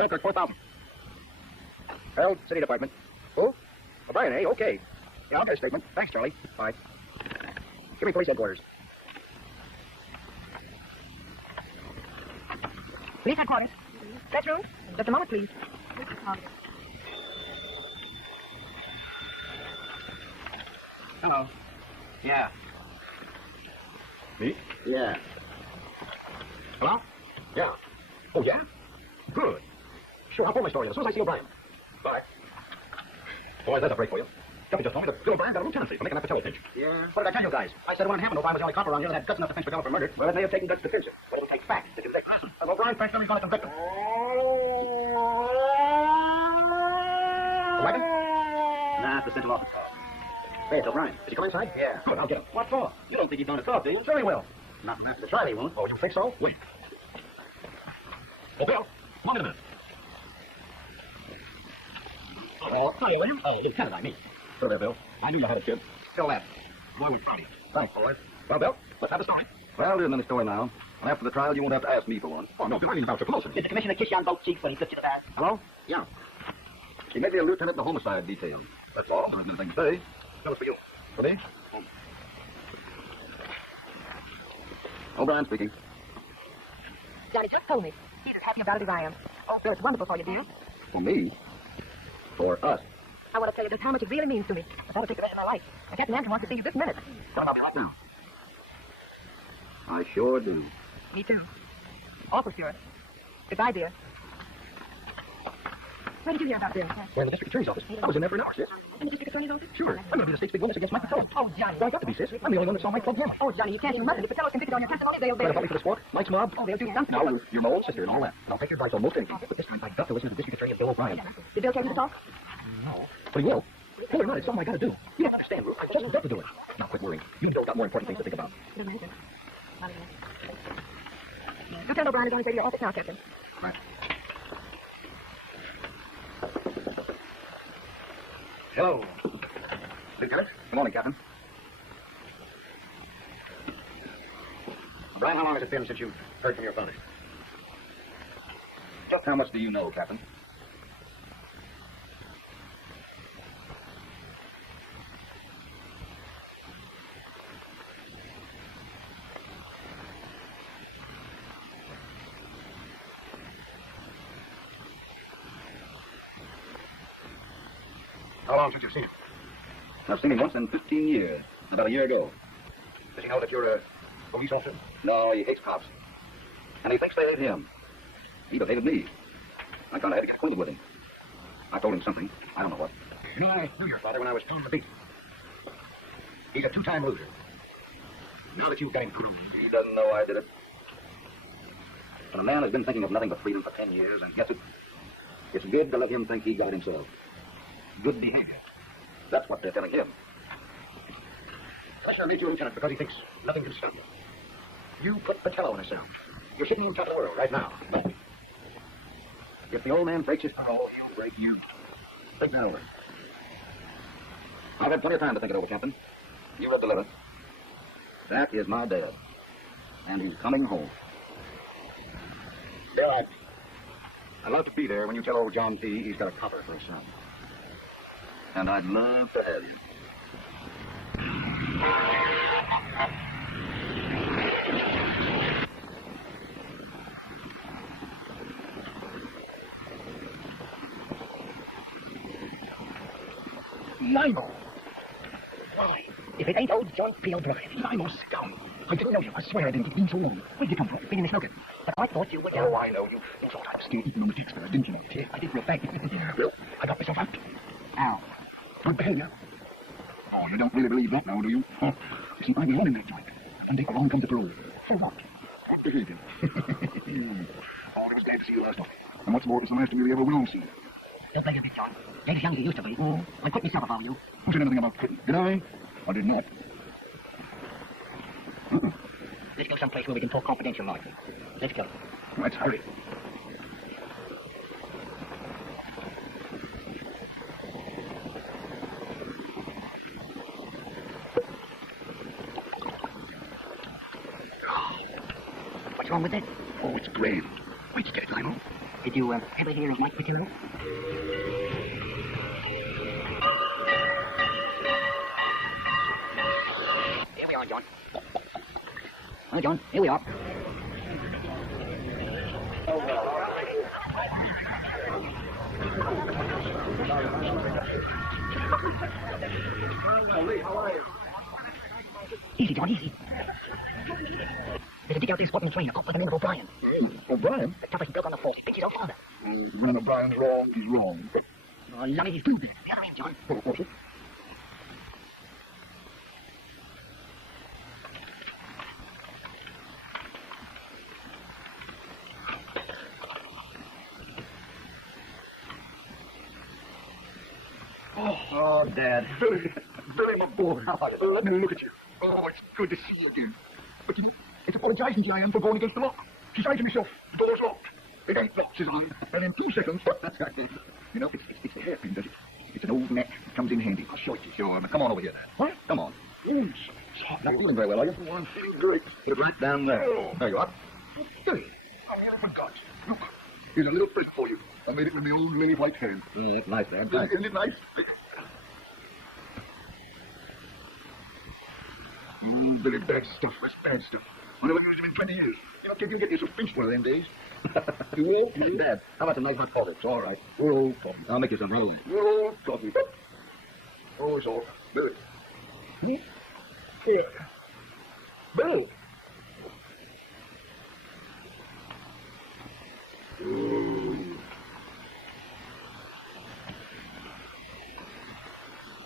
Selkirk, 4,000. Harold, City Department. Who? O'Brien, eh? Okay. Yeah, I'll get a statement. Thanks, Charlie. Bye. Give me police headquarters. Police headquarters. Bedroom. Just a moment, please. Hello. Yeah. Me? Yeah. Hello? Yeah. Oh, yeah? Good. Sure, I'll pull my story as soon as I see O'Brien. Bye. Boy, that's a break for you. Duffy just told me that Bill O'Brien got a lieutenancy for making that Patello pinch. Yeah. What did I tell you guys? I said it wouldn't happen. O'Brien was the only cop around here that had guts enough to pinch Patello for murder. Well, it may have taken guts to pinch it, but it'll take facts to convict. And O'Brien thinks he's going to convict him. The wagon? Nah, it's the central office. Hey, it's O'Brien. Did you come inside? Yeah. Good, I'll get him. What for? You don't think he's going to talk, do you? Sure he will. Not after the trial, he won't. Oh, you think so? Wait. Oh, Bill, come on in a minute. Oh, hi, William. Oh, Lieutenant, I mean. Sure there, Bill. I knew you had a kid. Still that. Boy, we're proud of you. Thanks, boys. Well, Bill, let's have the story. Well, there isn't any story now. And after the trial, you won't have to ask me for one. Oh, no, I mean about your promotion. Did the commissioner kiss you on both cheeks when he flipped you the bag? Hello? Yeah. He made me a lieutenant in the homicide detail. That's all. There isn't anything to say. That was for you. For me? O'Brien speaking. Johnny just told me. He's as happy about it as I am. Oh, sir, it's wonderful for you, dear. For me? For us? I want to tell you just how much it really means to me. But that'll take the rest of my life. And Captain Andrew wants to see you this minute. What about right now? I sure do. Me too. Awful sure. Goodbye, dear. Where did you hear about this? Well, the district attorney's office. I was in there for an hour, sis. In the district attorney's office? Sure. I'm going to be the state's big witness against Mike Patello. Oh, Johnny. Well, I got to be, sis. I'm the only one that saw Mike Patello. Oh, Johnny, you can't even mention it. If Patello's convicted on your testimony, they'll... But about me for the sport, Mike's mob. Oh, they'll do something. Now, you're my old sister and all that. And I'll take your advice on most anything. But this time, I've got to listen to the district attorney and Bill O'Brien. Did Bill tell you to talk? No. But he will. Tell her not, it's something I got to do. You have to understand, Ruth. I just got to do it. Now, quit worrying. You and Bill got more important things to think about. Lieutenant O'Brien is on his way to your office now, Captain. Right. Hello. Lieutenant. Good morning, Captain. Brian, how long has it been since you've heard from your father? Just how much do you know, Captain? How long since you've seen him? I've seen him once in 15 years, about a year ago. Does he know that you're a police officer? No, he hates cops. And he thinks they hate him. He would have hated me. I kind of had to get acquainted with him. I told him something. I don't know what. You know, I knew your father when I was on the beat. He's a two-time loser. Now that you've got him proved, he doesn't know I did it. When a man has been thinking of nothing but freedom for 10 years and gets it, it's good to let him think he got it himself. Good behavior. That's what they're telling him. I shall meet you, Lieutenant, because he thinks nothing can stop you. You put Patello in a cell. You're sitting in top of the world right now. But if the old man breaks his parole, he'll break you. Think that over. I've had plenty of time to think it over, Captain. You read the letter. That is my dad. And he's coming home. Dad, I'd love to be there when you tell old John P. he's got a copper for a son. And I'd love to have you. Limo. Why? If it ain't old John P. O'Brien. Limo scum. I didn't know you. I swear I didn't. It's been so long. Where did you come from? Been in the snooker. But I thought you would... Oh, I know. You thought I was still eating the ticks first, didn't you know? Yeah, I did real bad. Well, I got myself out. How? Good behavior. Oh, you don't really believe that now, do you? Huh? You see, I'm running that joint. And along comes the parole. For what? Good behavior. to see you last night. And what's more, it's the last time we ever will see. Don't play your bit, John. You ain't as young as you used to be. I quit myself if I were you. Who said anything about quitting? Did I? I did not. Let's go someplace where we can talk confidential like. Let's go. Let's hurry. What's wrong with that? Oh, it's grand. Wait, get it, Lionel. Did you ever hear of Mike Patillo? Here we are, John. Hi, John. Here we are. Easy, John, easy. There's a dig out there spotting the train. I caught with the name of O'Brien. O'Brien? The toughest he broke on the force. He thinks he's our father. When O'Brien's wrong, he's wrong. Oh, Johnny, he's through there. The other end, John. Oh. Oh, Dad. Billy, my boy. How are you? Let me look at you. Oh, it's good to see you again. But you know, it's apologizing to you I am for going against the lock. She said to myself, the door's locked. It ain't locked, says I. And in 2 seconds, you know, it's a hairpin, does it? It's an old net. It comes in handy. I'll show it to you. Sure, but come on over here, Dad. What? Come on. Not feeling very well, are you? Oh, I'm feeling great. Put it right down there. Oh. There you are. Billy, I nearly forgot. Look, here's a little present for you. I made it with my own lily white hand. It's nice, Dad. Isn't it nice? Billy, bad stuff. That's bad stuff. I never used him in 20 years. You know, kid, you'll get yourself pinched one of them days. You will? Dad, how about some nice hot coffee? It's all right. We're old coffee. I'll make you some rolls. We're old coffee. Oh, it's all. Billy. Here. Billy.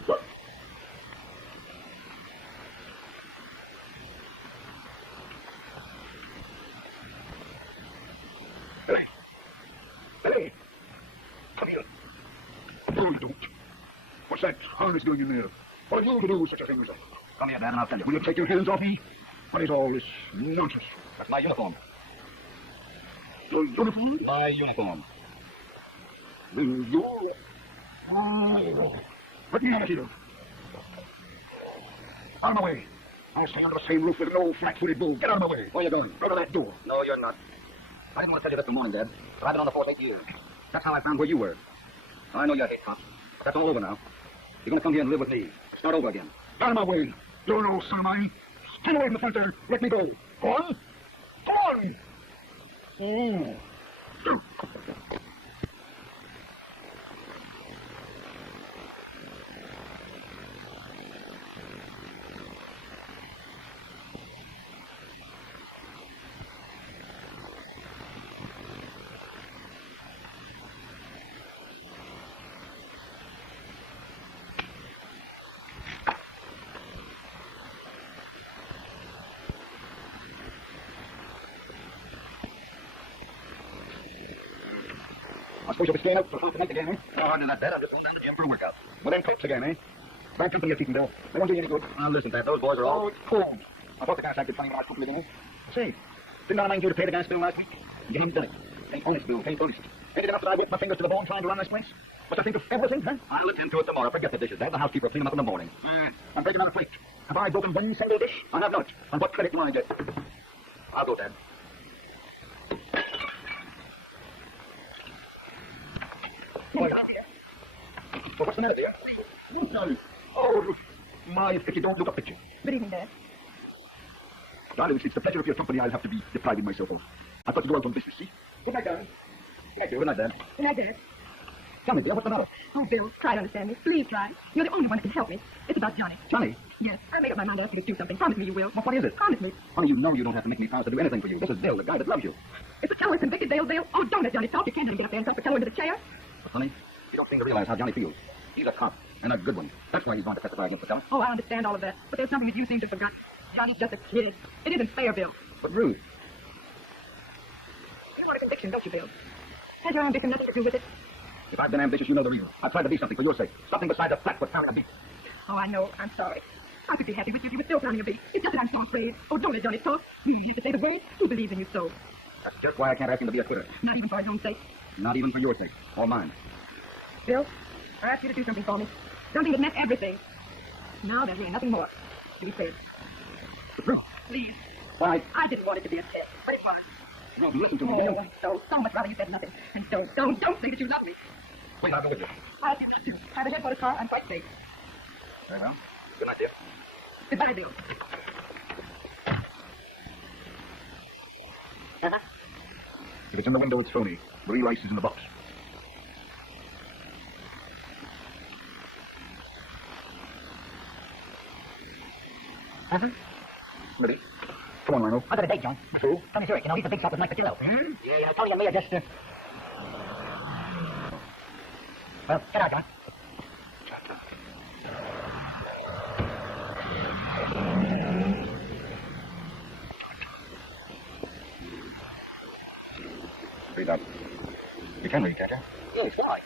What? Billy, come here. Billy, don't. What's that harness doing in there? What are you to do with such a thing as that? Come here, Dad, and I'll tell you. Will you take your hands off me? What is all this nonsense? That's my uniform. Your uniform? My uniform. You? Oh. Let me have it here. Out of my way. I'll stay under the same roof with an old flat-footed bull. Get out of my way. Where are you going? Go to that door. No, you're not. I didn't want to tell you this this morning, Dad, but I've been on the force 8 years. That's how I found where you were. I know you hate cops. That's all over now. You're going to come here and live with me. Start over again. Out of my way. You're no son of mine. Stand away from the front there. Let me go. Go on. Go on. I suppose you'll be staying out for half the night again, eh? No, I'll do that, Dad. I'm just going down to the gym for a workout. Well, then, cops again, eh? Bad company you're keeping, Bill. They won't do you any good. Now, listen, Dad, those boys are all... Oh, it's cold. I thought the guys acted funny when I was cooking again, eh? Say, didn't I mind you to pay the guy's bill last week? You haven't done it. Ain't honest, Bill. Ain't honest. Ain't it enough that I whipped my fingers to the bone trying to run this place? Must I think of everything, huh? I'll attend to it tomorrow. Forget the dishes, Dad. The housekeeper will clean them up in the morning. I'm breaking on a plate. Have I broken one single dish? I have not. On what credit do I get? I'll go, Dad. Well, what's the matter, dear? Oh, my, if you don't look up at you. Good evening, Dad. Darling, it's the pleasure of your company I'll have to be depriving myself of. I've got to go out on business, see? Good night, darling. Good night, Dad. Good night, Dad. Tell me, dear, what's the matter? Oh, Bill, try to understand me. Please try. You're the only one that can help me. It's about Johnny. Johnny? Yes, I made up my mind to ask you to do something. Promise me you will. What is it? Promise me. Honey, you know you don't have to make me promise to do anything for you. This is Bill, the guy that loves you. It's a fellow convicted, Dale. Oh, don't let Johnny talk. You can't let him get up there and drop the fellow into the chair. But, honey, you don't seem to realize how Johnny feels. He's a cop, and a good one. That's why he's going to testify against the fellow. Oh, I understand all of that. But there's something that you seem to forget. Johnny's just a kid. It isn't fair, Bill. But, Ruth, You want to convict ambition, don't you, Bill? Has your ambition nothing to do with it? If I've been ambitious, you know the reason. I've tried to be something for your sake. Something besides a flatfoot pounding a beat. Oh, I know. I'm sorry. I could be happy with you if you were still pounding a beat. It's just that I'm so afraid. Oh, don't let Johnny talk. You have to say the words. Who believes in you so? That's just why I can't ask him to be a quitter. Not even for his own sake. Not even for your sake. Or mine. Bill, I asked you to do something for me. Something that meant everything. Now there's really nothing more to be said. Bill. Please. Why? I didn't want it to be a test, but it was. No, listen to me. Oh, so much rather you said nothing. And don't say that you love me. Wait, I'll go with you. I ask you not to. I have a headquarters car. I'm quite safe. Very well. Good night, dear. Goodbye, Bill. If it's in the window, it's phony. The real ice is in the box. Ready? Come on, Rhino. I got a date, John. Who? Tony Zurich, you know, he's the big shot with Mike Patillo. Yeah, Tony and me are just, Well, get out, John. Read that. You can read, can't you? Yes, why?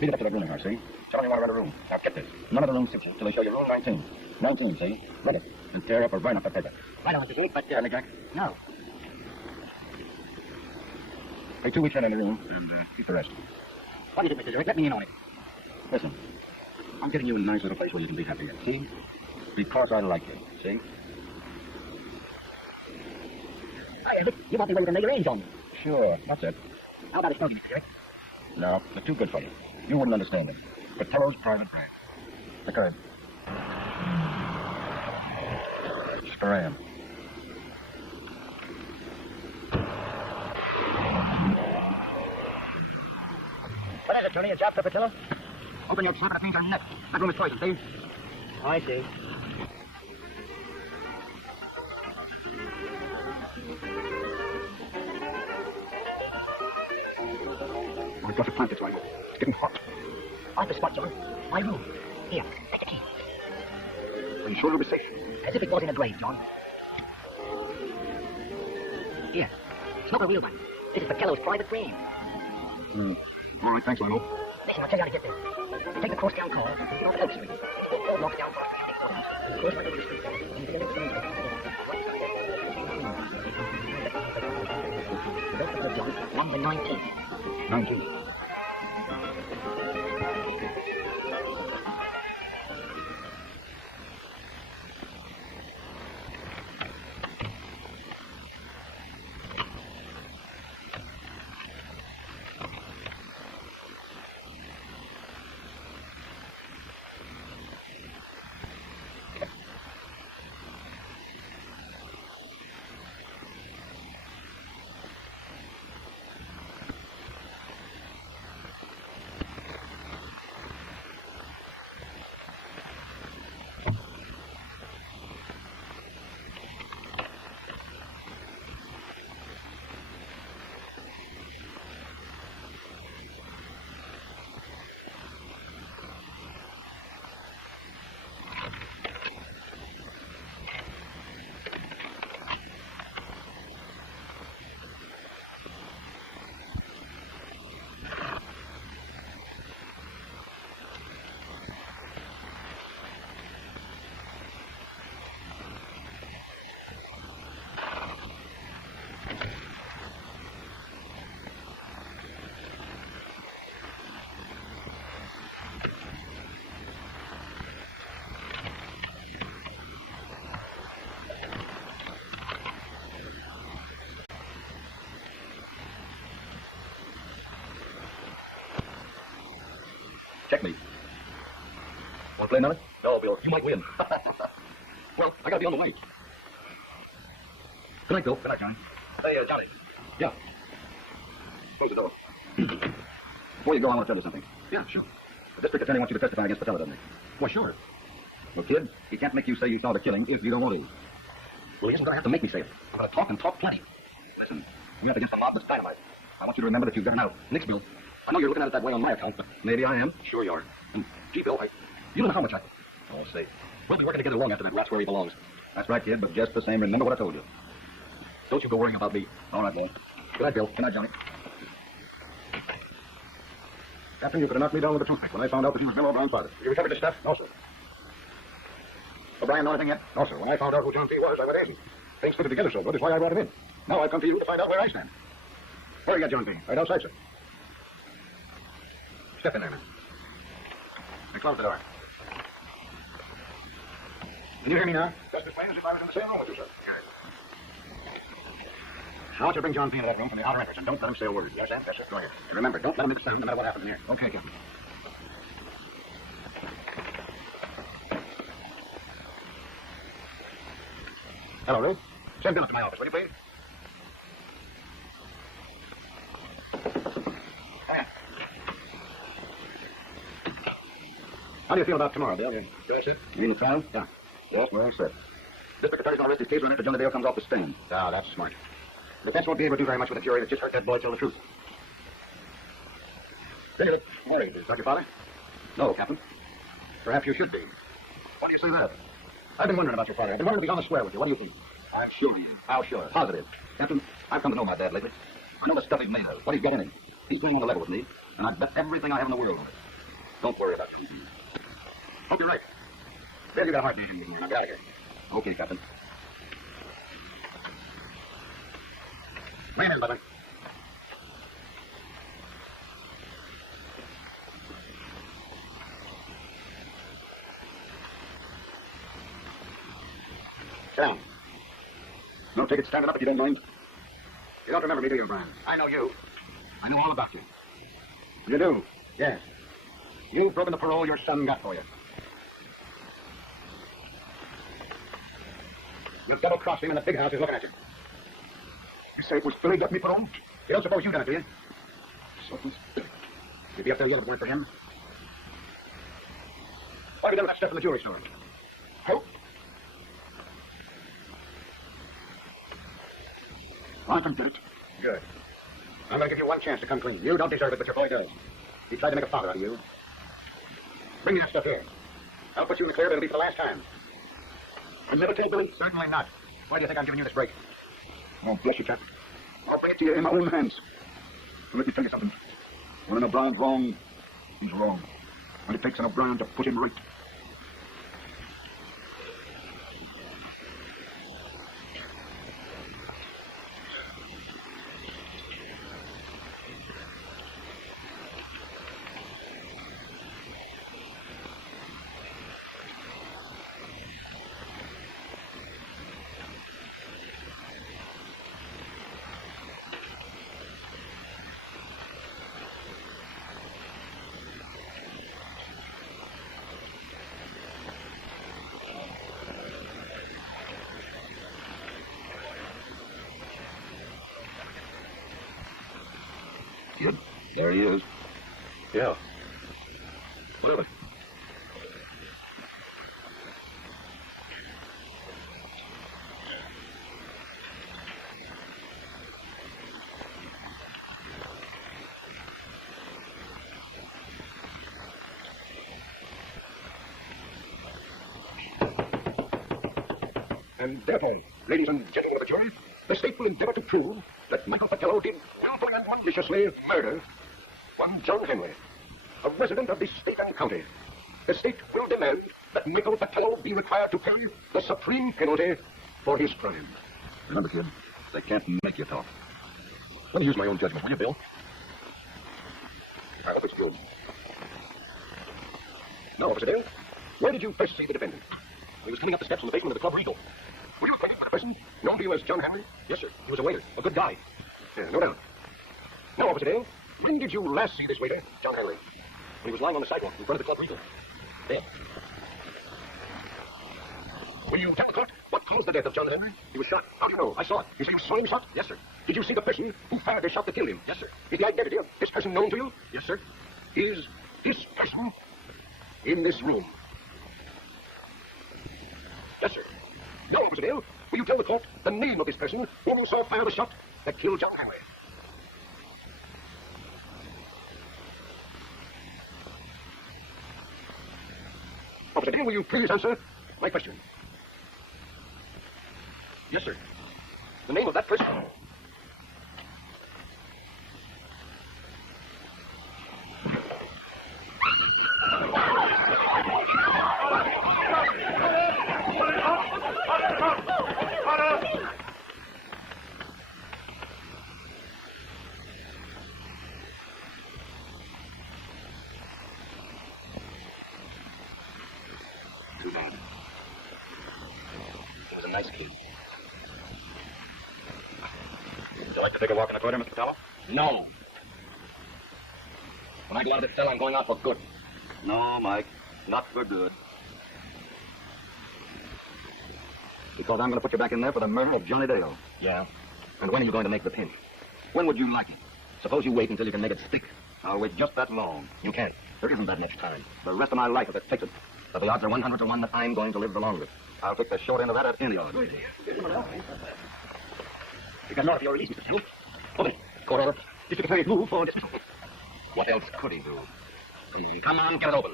Read it up to the room here, see? Tell me you want to rent a room. Now, get this. None of the rooms suit you till they show you room 19. 19, see? Read it. And tear up or burn up the paper. I don't want to see it, but, Any Jack? no. Pay 2 weeks rent in the room and keep the rest. What do you think, Mr. Zurich? Let me in on it. Listen, I'm getting you in a nice little place where you can be happy, see? Because I like you, see? You want me where you can lay your hands on me. Sure, that's it. How about a smoking, Mr. Zurich? No, they're too good for you. You wouldn't understand it. Patillo's private brand. The curd. Scram. What is it, Tony? A job for Patillo? Open your trunk and it means I'm next. That room is poison, see? I see. We've got to plant this way. It's getting hot. On the spot, John. My room. Here, take the key. Are you sure it'll be safe? As if it was in a grave, John. Here, smoke a real one. This is Patillo's private grave. All right, thanks, Lionel. Listen, I'll tell you how to get there. You take the course down car, you go to Oak Street. Walk down Broad Street. First one over the street. Number 19. 19. Checkmate. Want to play another? No, Bill. You might win. Well, I gotta be on the way. Good night, Bill. Good night, Johnny. Hey, Johnny. Yeah. Close the door. Before you go, I want to tell you something. Yeah, sure. The district attorney wants you to testify against Patillo, doesn't he? Well, sure. Well, kid, he can't make you say you saw the killing if you don't want to. Well, he isn't going to have to make me say it. I'm going to talk and talk plenty. Listen, you're up against a mob that's dynamite. I want you to remember that you've got out. Nix, Bill. I know you're looking at it that way on my account, but maybe I am. Sure you are. And, gee, Bill, you don't know how much I... Oh, say. We'll be working together long after that. That's where he belongs. That's right, kid, but just the same, remember what I told you. Don't you go worrying about me. All right, boy. Good night, Bill. Good night, Johnny. Captain, you could have knocked me down with a toothpick when I found out that you was Bill O'Brien's father. You recovered the stuff? No, sir. O'Brien know anything yet? No, sir. When I found out who John P. was, I went in. Things fitted together so good, that's why I brought him in. Now I've come to you to find out where I stand. Where you got John P.? Right outside, sir. Step in there, man. Now close the door. Can you hear me now? Just as plain as if I was in the same room with you, sir. I want you to bring John P. into that room from the outer entrance, and don't let him say a word. You understand? Yes, sir. Go ahead. And remember, don't let him experiment no matter what happens in here. Okay, Captain. Hello, Lou. Send Bill up to my office, will you, please? Come in. How do you feel about tomorrow, Bill? Good, sir. You mean the trial? Yeah. Yes, well said. District Attorney's going to arrest his case when Mr. John Dale comes off the stand. Ah, that's smart. The defense won't be able to do very much with a jury that just heard that boy tell the truth. Say that worried. Is that your father? No, Captain. Perhaps you should be. Why do you say that? I've been wondering about your father. I've been wondering if he's on the square with you. What do you think? I'm sure he is. How sure? Positive. Captain, I've come to know my dad lately. I know the stuff he's made of, what he's got in him. He's going on the level with me, and I'd bet everything I have in the world on it. Don't worry about it. Hope you're right. Bill, you got a heart beating. Now get out of here. Okay, Captain. Wait a minute, brother. Sit down. No, take it standing up if you don't mind. You don't remember me, do you, Brian? I know you. I know all about you. You do? Yes. You've broken the parole your son got for you. You've double-crossed him, and the big house is looking at you. You say it was Billy got me parole? You don't suppose you done it, do you? So it was Billy. You'd be up there yet if it weren't for him. What have you done with that stuff in the jewelry store? Who? I forget it. Good. I'm going to give you one chance to come clean. You don't deserve it, but your boy does. He tried to make a father out of you. Bring me that stuff here. I'll put you in the clear, but it'll be for the last time. I'll never tell Billy? Certainly not. Why do you think I'm giving you this break? Oh, bless you, Captain. I'll bring it to you in my own hands. And let me tell you something. When an O'Brien's wrong, he's wrong. And it takes an O'Brien to put him right. Good. There he is. Yeah. What of it? And therefore, ladies and gentlemen of the jury, the state will endeavor to prove that Michael Patello did willfully and maliciously murder one John Henry, a resident of this state and county. The state will demand that Michael Patello be required to pay the supreme penalty for his crime. Remember, kid, they can't make you talk. Let me use my own judgment, will you, Bill? I hope it's good. Now, Officer Dale, where did you first see the defendant? He was coming up the steps in the basement of the Club Regal. Were you acquainted with the person known to you as John Henry? Yes, sir. He was a waiter. A good guy. Yeah, no doubt. Now, Officer Dale, when did you last see this waiter, John Henry? When he was lying on the sidewalk in front of the Club Regal. There. Will you tell the court what caused the death of John Henry? He was shot. How do you know? I saw it. You say you saw him shot? Yes, sir. Did you see the person who fired the shot that killed him? Yes, sir. Is the identity of this person known to you? Yes, sir. Is this person in this room? Yes, sir. Now, Officer Dale, will you tell the court the name of this person whom you saw fire the shot that killed John Henry? Officer Dale, will you please answer my question? Yes, sir. The name of that person Yes, kid. Would you like to take a walk in the corridor, Mr. Patello? No. When I go out of this cell, I'm going out for good. No, Mike, not for good. Because I'm going to put you back in there for the murder of Johnny Dale. Yeah? And when are you going to make the pinch? When would you like it? Suppose you wait until you can make it stick. I'll wait just that long. You can't. There isn't that much time. The rest of my life, if it takes it. But the odds are 100 to 1 that I'm going to live the longest. I'll take the short end of that at any odds. Because not if you're released, Mr. Hill. Hold it. Court order. District Attorney's move for dismissal. What else could he do? Come on, get it open.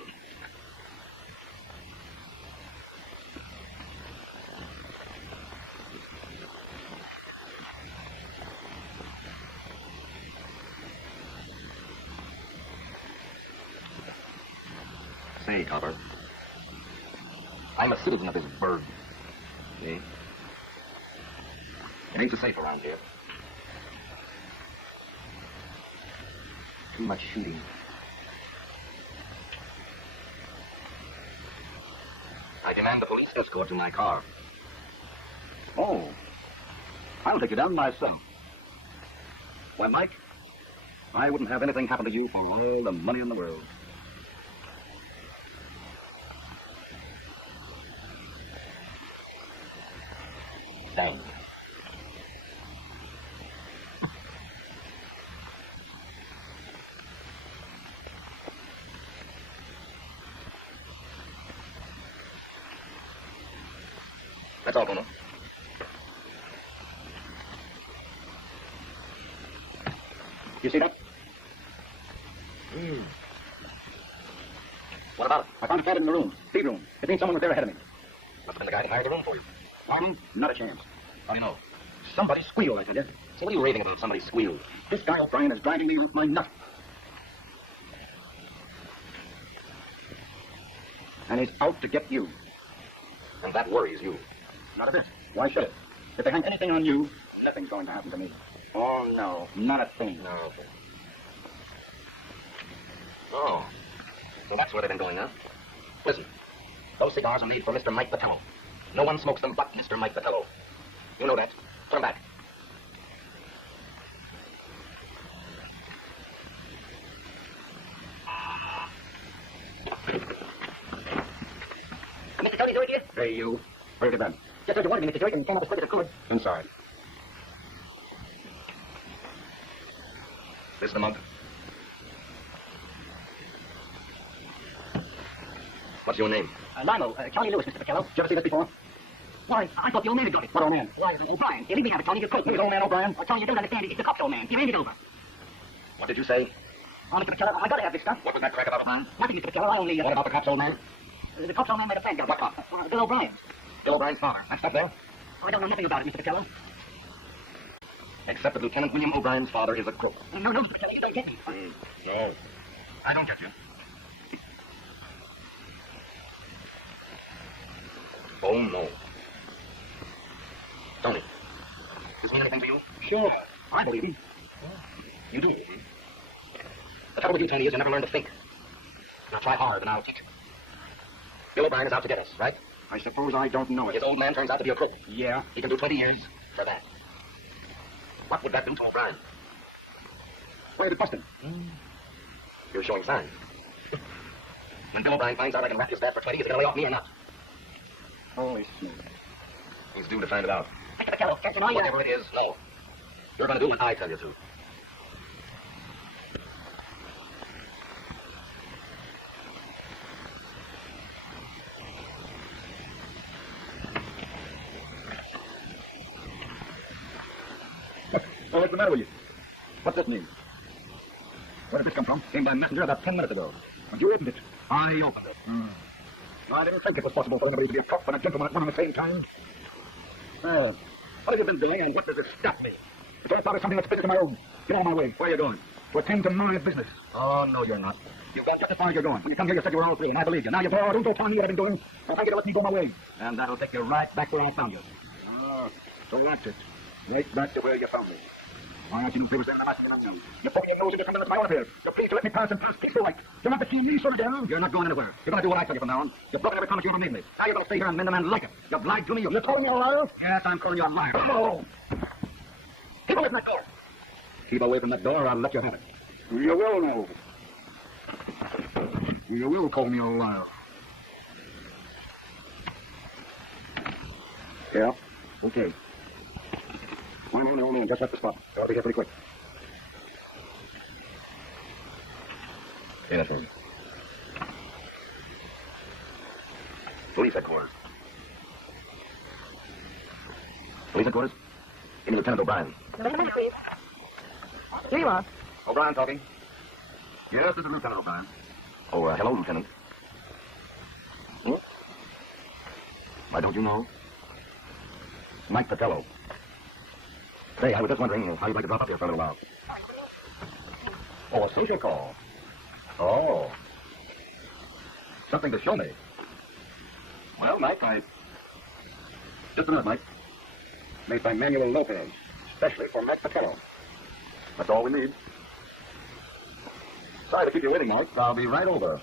Say, Copper, I'm a citizen of this burg. See? It ain't so safe around here. Too much shooting. I demand the police escort to my car. Oh, I'll take you down myself. Why, Mike, I wouldn't have anything happen to you for all the money in the world. Dang. That's all, Bruno. You see that? What about it? I found a cat in the room. Big room. It means someone was there ahead of me. Must have been the guy that hired the room for you. Not a chance. How do you know? Somebody squealed, I tell you. So what are you raving about? Somebody squealed. This guy O'Brien is driving me with my nut. And he's out to get you. And that worries you. Not a bit. Why should it? If they hang anything on you, nothing's going to happen to me. Oh, no. Not a thing. No, okay. Oh. So that's where they've been going, huh? Listen. Those cigars are made for Mr. Mike Patello. No one smokes them but Mr. Mike Patello. You know that. Put them back. Mr. Tony, do it here? Hey, you. Where'd you been? Just heard you wanted me, Mr. Drake, and came up as quick as I could. Inside. This is the monk. What's your name? Limo, Charlie Lewis, Mr. Patello. Did you ever see this before? Why, I thought the old man had got it. What old man? Why, O'Brien. Here, leave me have it, Tony. You're crazy. Who's old man O'Brien? Tony, you don't understand it. It's the cops, old man. He ran it over. What did you say? Oh, Mr. Patello, I gotta have this stuff. What was that crack about? Nothing, Mr. Patello. I only... What about the cops, old man? The cops, old man made a friend. What cop? Bill O'Brien. Bill O'Brien's father. That's stuff there? I don't know nothing about it, Mr. Patello. Except that Lieutenant William O'Brien's father is a crook. No, Mr. Patello, you don't get me. No. I don't get you. Oh, no. Tony, does this mean anything to you? Sure. I believe him. You do? The trouble with you, Tony, is you never learn to think. Now try hard, and I'll teach you. Bill O'Brien is out to get us, right? I suppose I don't know it. His old man turns out to be a crook. Yeah. He can do 20 years for that. What would that do to O'Brien? Why did it bust him? You're showing signs. When Bill O'Brien finds out I can wrap your staff for 20, is he going to lay off me or not? Holy smoke. He's due to find it out. Mr. Patello, can't you know you... Whatever it is, no. You're going to do what I tell you to. Oh, what's the matter with you? What's this mean? Where did this come from? Came by messenger about 10 minutes ago. And you opened it. I opened it. I didn't think it was possible for anybody to be a cop and a gentleman at one and the same time. What have you been doing and what does it stop me? If I thought of something that's business of my own, get out of my way. Where are you going? To attend to my business. Oh, no, you're not. You've got just as far as you're going. When you come here, you said you were all three, and I believe you. Now you're bored. Don't tell me what I've been doing. I think you'll let me go my way. And that'll take you right back where I found you. Oh, so that's it. Right back to where you found me. Why aren't you people saying I'm asking you? You're poking your nose into something that's my own affair. So please to let me pass and pass peaceful right. You're not to see me sort of down. You're not going anywhere. You're going to do what I tell you from now on. You've broken every promise you ever made me. Now you're going to stay here and mend the man like it. You've lied to me. You're calling me a liar? Yes, I'm calling you a liar. Oh. Keep away from that door. Keep away from that door or I'll let you have it. You will know. You will call me a liar. Yeah? Okay. No, just left the spot. I'll be here pretty quick. Yeah, that's right. Police headquarters. Police headquarters? Give me Lieutenant O'Brien. Here you are. O'Brien talking. Yes, this is Lieutenant O'Brien. Oh, hello, Lieutenant. Hmm? Why, don't you know? Mike Patello. Say, I was just wondering how you'd like to drop up here for a little while. Oh, a social call. Oh. Something to show me. Well, Mike, just a minute, Mike. Made by Manuel Lopez, especially for Mike Patello. That's all we need. Sorry to keep you waiting, Mike. I'll be right over.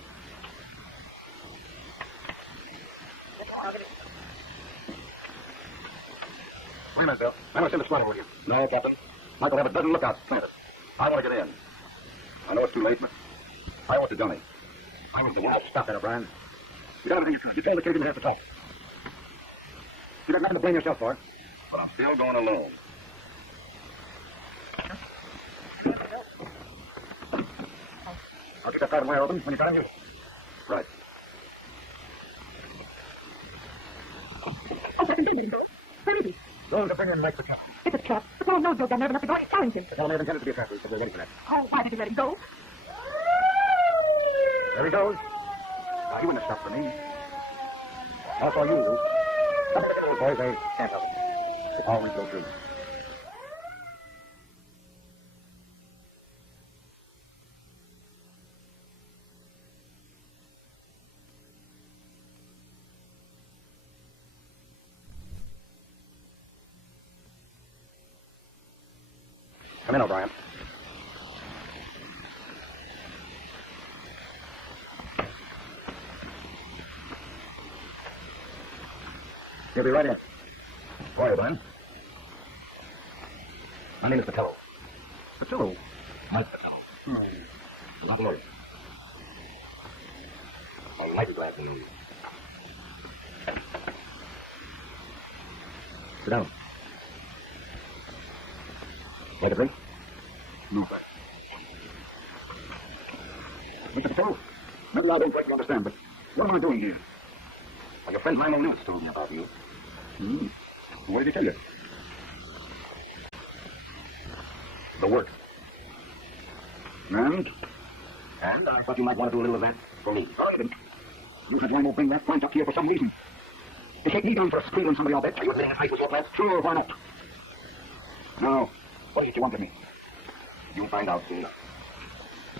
Wait a minute, Bill. I want to send a squad over here. No, Captain. Michael have a dozen lookouts planted. I want to get in. I know it's too late, but I want to dummy. I was the one. Stop that, O'Brien. You got everything you can. You told the kid you didn't have to talk. You got nothing to blame yourself for. But I'm still going alone. I'll get that private wire open when you try to use it. Right. Oh, Captain, don't let him go. Where is he? Going to bring in Mike the captain. It's a trap. The fellow knows you've got nerve enough to go. Challenge him. The fellow may have intended to be a trapper, so we're ready for that. Oh, why did you let him go? There he goes. Now, you wouldn't have stopped for me. That's all you do. Boys, they can't help it. It always goes through. Come in, O'Brien. He'll be right in. Why, O'Brien? My name is Patello. Patello? Mike Patello. Not lawyer. I'm mighty glad to know you. Sit down. Like a drink? No, thanks. Mr. Patello, maybe I don't quite understand, but what am I doing here? Well, your friend Lionel Lewis told me about you. Hmm. What did he tell you? The work. And I thought you might want to do a little of that for me. Oh, you didn't. You had Lionel bring that plant up here for some reason. To take me down for a squeal on somebody, I'll bet. Are you admitting a fight with your plant? Sure, why not? Now, what is it you want of me? You'll find out soon enough.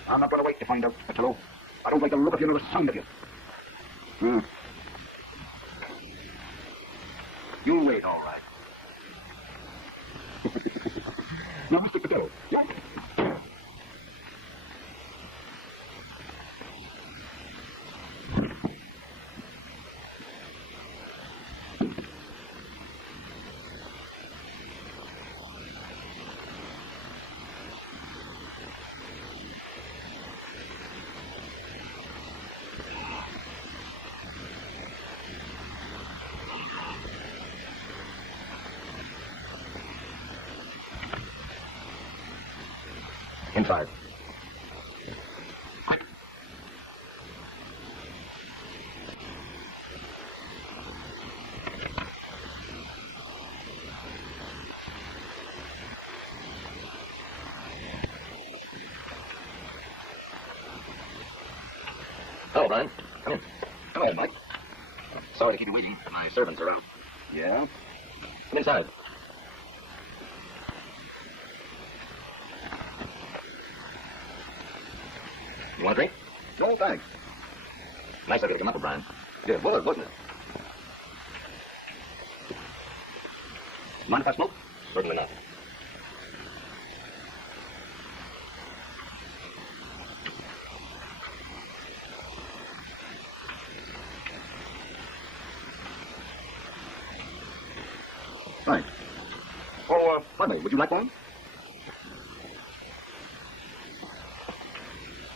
I'm not going to wait to find out, Patello. I don't like the look of you nor the sound of you. Hmm. You'll wait, all right. Now, Mr. Patello. Yeah? Inside. Hello, Brian. Come in. Come ahead, Mike. Sorry to keep you waiting. My servants are out. Yeah? Come inside. You want a drink? No, thanks. Nice of you to come up, O'Brien. Yeah, it was, wasn't it? Mind if I smoke? Certainly not. Thanks. Oh, by the way, would you like one?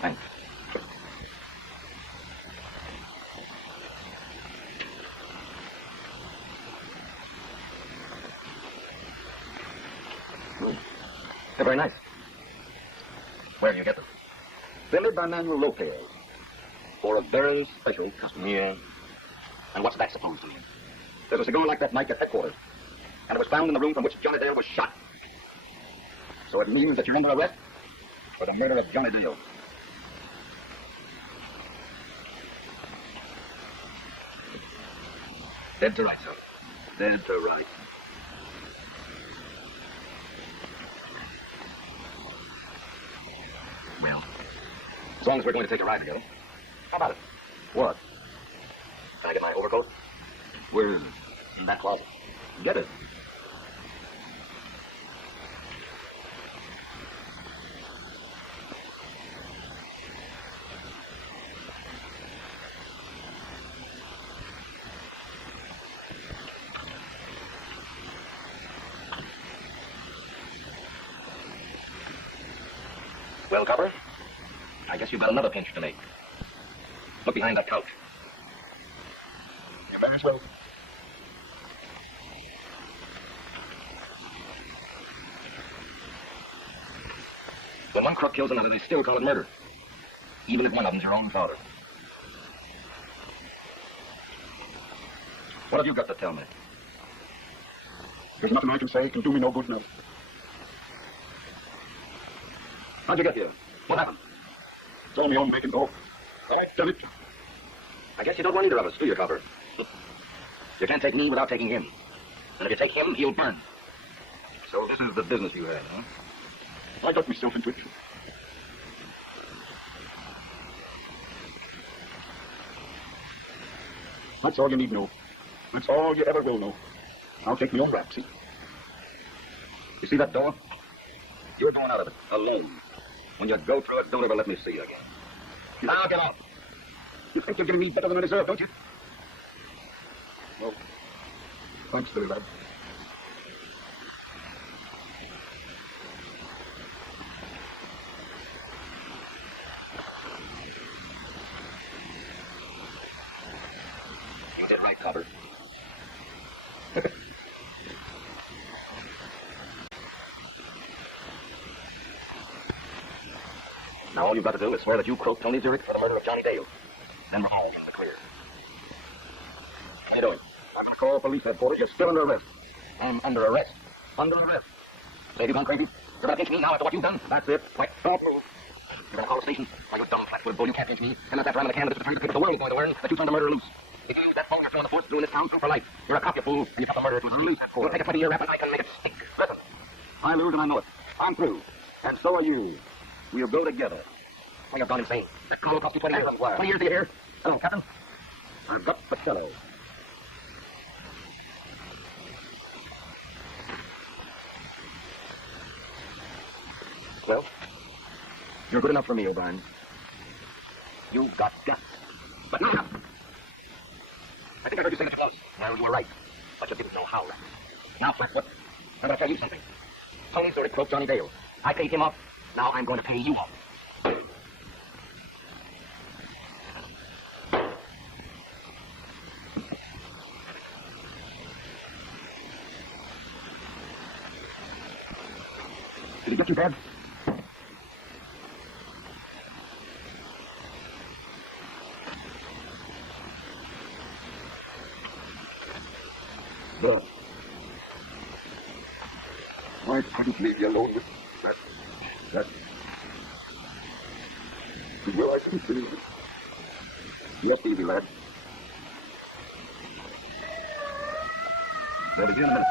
Thanks. They're very nice. Where do you get them? They're made by Manuel Lopez for a very special customer. Yeah. And what's that supposed to mean? There's a cigar like that night at headquarters, and it was found in the room from which Johnny Dale was shot. So it means that you're under arrest for the murder of Johnny Dale. Dead to rights, sir. Dead to rights. Well, as long as we're going to take a ride together, how about it? What? Can I get my overcoat? Where is it? In that closet. Get it. Well, Copper, I guess you've got another pinch to make. Look behind that couch. You may as well. When one crook kills another, they still call it murder. Even if one of them's your own father. What have you got to tell me? There's nothing I can say. It can do me no good now. How'd you get here? What happened? It's all my own making, though. I done it. I guess you don't want either of us, do you, Copper? You can't take me without taking him. And if you take him, he'll burn. So this is the business you had, huh? I got myself into it. That's all you need to know. That's all you ever will know. I'll take my own rap, see? You see that door? You're going out of it, alone. When you go through it, don't ever let me see you again. Now get off. You think you're giving me better than I deserve, don't you? Well, thanks, little lad. You did right, Copper. Now all you've got to do is swear that you croaked Tony Zurich for the murder of Johnny Dale. Then we're all in the clear. What are you doing? I'm to call police headquarters. You're still under arrest. I'm under arrest. Under arrest. Say, have you gone crazy? You're going to pinch me now after what you've done? That's it. Wait, don't move. You're going to call the station? Why, you dumb flat-footed bull, you can't pinch me. And that's after I'm in the canvas to the people of the world going to learn that you turned the murderer loose. If you use that phone, you're throwing the force through in this town through for life. You're a cop, you fool, and you got the murderer to police headquarters. You'll take a 20-year rap and I can make it stick. Listen. I lose and I know it. I'm through. And so are you. We'll go together. Why, you've gone insane. That call will cost you 20 years. 20 years, do you hear? Hello, Captain. I've got the fellow. Well, you're good enough for me, O'Brien. You've got guts. But now, I think I heard you say that you was. Well, you were right. But you didn't know how right. Now, Flatfoot, I'm going to tell you something. Tony Zurich broke Johnny Dale. I paid him off. Now I'm going to pay you off. Did he get you, Dad? Good. I couldn't leave you alone with that. Well, I couldn't leave you. Yes, easy, lad. They'll begin in a minute.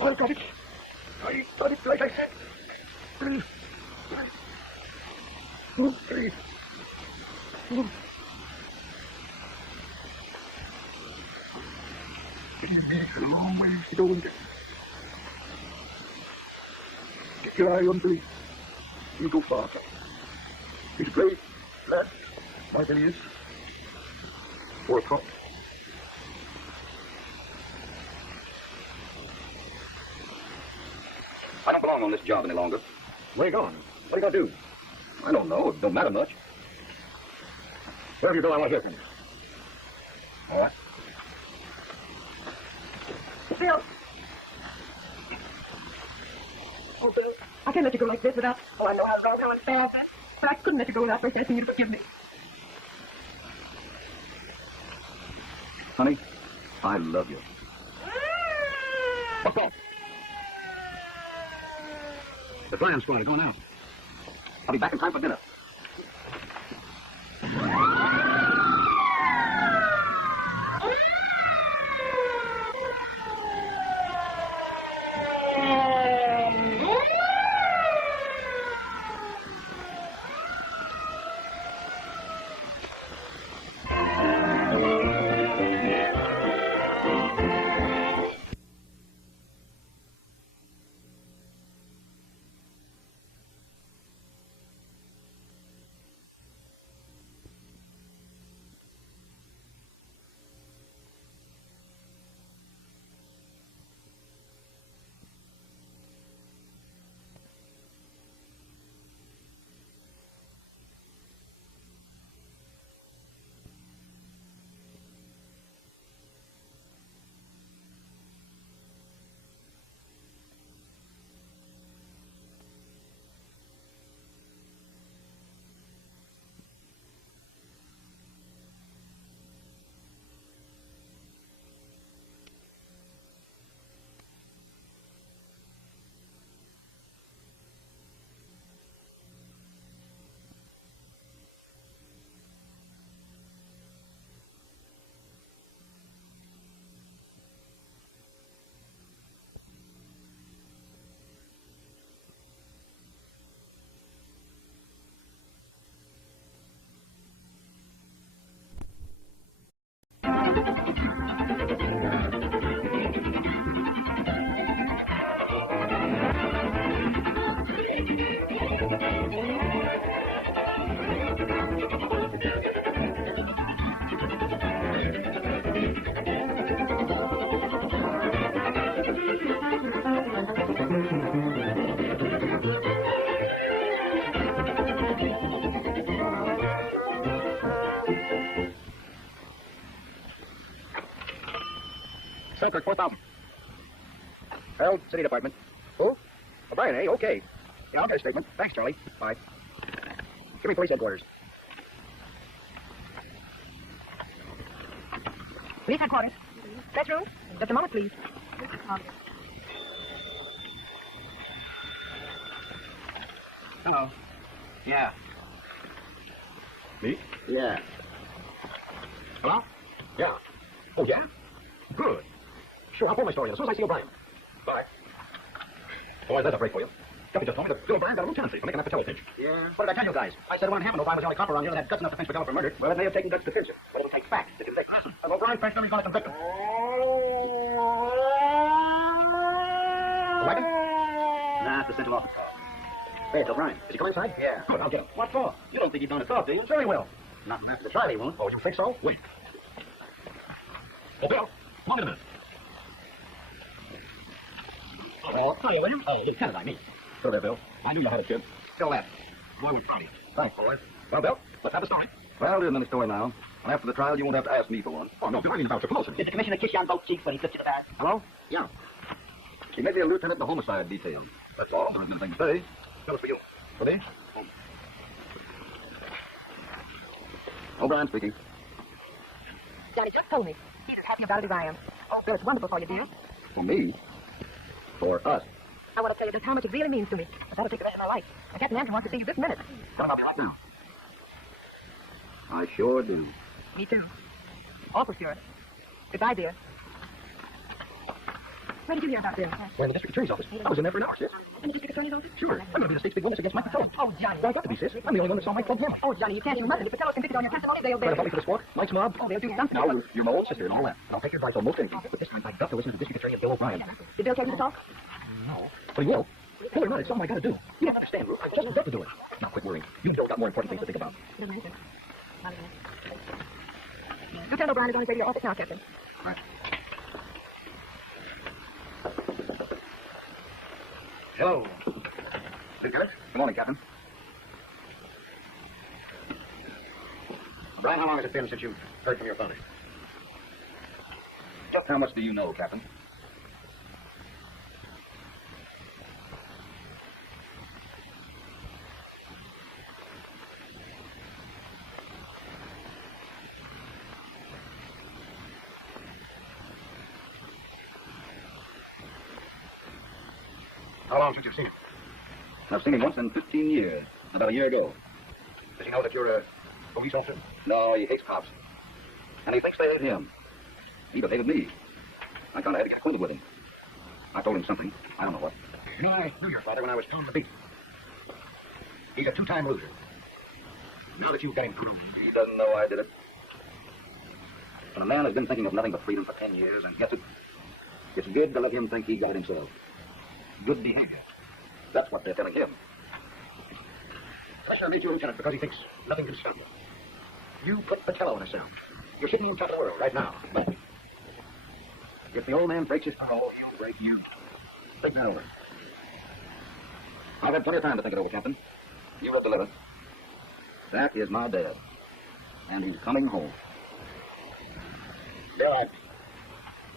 I got it. I got it like I said. Please. Oh, please. Oh. Here I am, Billy. You go far. He's a great lad. My Billy is. For a cop. I don't belong on this job any longer. Where you going? What are you going to do? I don't know. It don't matter much. Wherever you go, I want to hear from you. All right. Bill. Oh, Bill, I can't let you go like this without... Oh, I know how wrong, how unfair, but I couldn't let you go without first asking you to forgive me. Honey, I love you. What's that? The Brian squad are going out. I'll be back in time for dinner. Selkirk, 4,000. Harold, City Department. Who? O'Brien, eh? Okay. Yeah, I'll get a statement. Thanks, Charlie. Bye. Give me police headquarters. Police headquarters. Press room. Just a moment, please. Hello. Yeah. Me? Yeah. Hello? Yeah. Oh, yeah? Good. Sure, I'll pull my story in as soon as I see O'Brien. Bye. Boy, that's a break for you. Deputy just told me that Bill O'Brien got a lieutenancy for making that Patello pinch. Yeah. What did I tell you guys? I said what happened. O'Brien was the only cop around here that had guts enough to pinch Patello for murder. Well, it may have taken guts to pinch it, but it'll take facts to convict. And O'Brien frankly is going to convict him. Wagon? Nah, it's the central office. Hey, it's O'Brien. Is he coming inside? Yeah. Good, I'll get him. What for? You don't think he's going to talk, do you? Sure he will. Not after the trial he won't. Oh, you think so? Wait. Oh, Bill, come on in a minute. Oh, hello, William. Oh, Lieutenant, I mean. So there, Bill. I knew you had it, kid. Still that. Boy, we're proud of you. Thanks, boys. Well, Bill, let's have the story. Well, there isn't any story now. And after the trial, you won't have to ask me for one. Oh, no, Bill, I mean about your promotion. Did the commissioner kiss you on both cheeks when he took you to the bar? Hello? Yeah. He made me a lieutenant in the homicide detail. That's all. There isn't anything to say. Bill, it's for you. For me? O'Brien speaking. Johnny just told me. He's as happy about it as I am. Oh, sir, it's wonderful for you, dear. For me? For us. I want to tell you just how much it really means to me. But that'll take the rest of my life. And Captain Andrew wants to see you this minute. Tell him I'll be right now. I sure do. Me too. Awful sure. Goodbye, dear. Where did you hear about this? Well, in the district attorney's office. I was in there for an hour, sis. In the district attorney's office? Sure. I'm going to be the state's big witness against Mike Patello. Oh, Johnny. Well, I got to be, sis. I'm the only one that saw Mike plug him. Oh, Johnny, you can't even imagine. If the fellow's convicted on your testimony, they'll... Try to help me for this walk. Mike's mob. Oh, they'll do something. Now, you're my old sister and all that. And I'll take your advice on most anything. But this time, I got to listen to the district attorney of Bill O'Brien. Did Bill tell you to talk? No. But he will. Don't worry about it. It's all I gotta do. You don't understand, Ruth. I just have to do it. Now quit worrying. You know got more important things to think about. Lieutenant O'Brien is on his way to your office now, Captain. Right. Hello. Lieutenant. Good morning, Captain. Brian, how long has it been since you've heard from your father? Just how much do you know, Captain? How long since you've seen him? I've seen him once in 15 years, about a year ago. Does he know that you're a police officer? No, he hates cops. And he thinks they hate him. He but hated me. I kind of had to get acquainted with him. I told him something. I don't know what. You know, I knew your father when I was on the beat. He's a two-time loser. Now that you've got him groomed, he doesn't know I did it. When a man has been thinking of nothing but freedom for 10 years and gets it, it's good to let him think he got it himself. Good behavior. That's what they're telling him. Commissioner made you lieutenant because he thinks nothing can stop you. You put Patello in a cell. You're sitting on top of the world right now. But if the old man breaks his parole, he'll break you. Think that over. I've had plenty of time to think it over, Captain. You lived to live it. That is my dad. And he's coming home. Dad,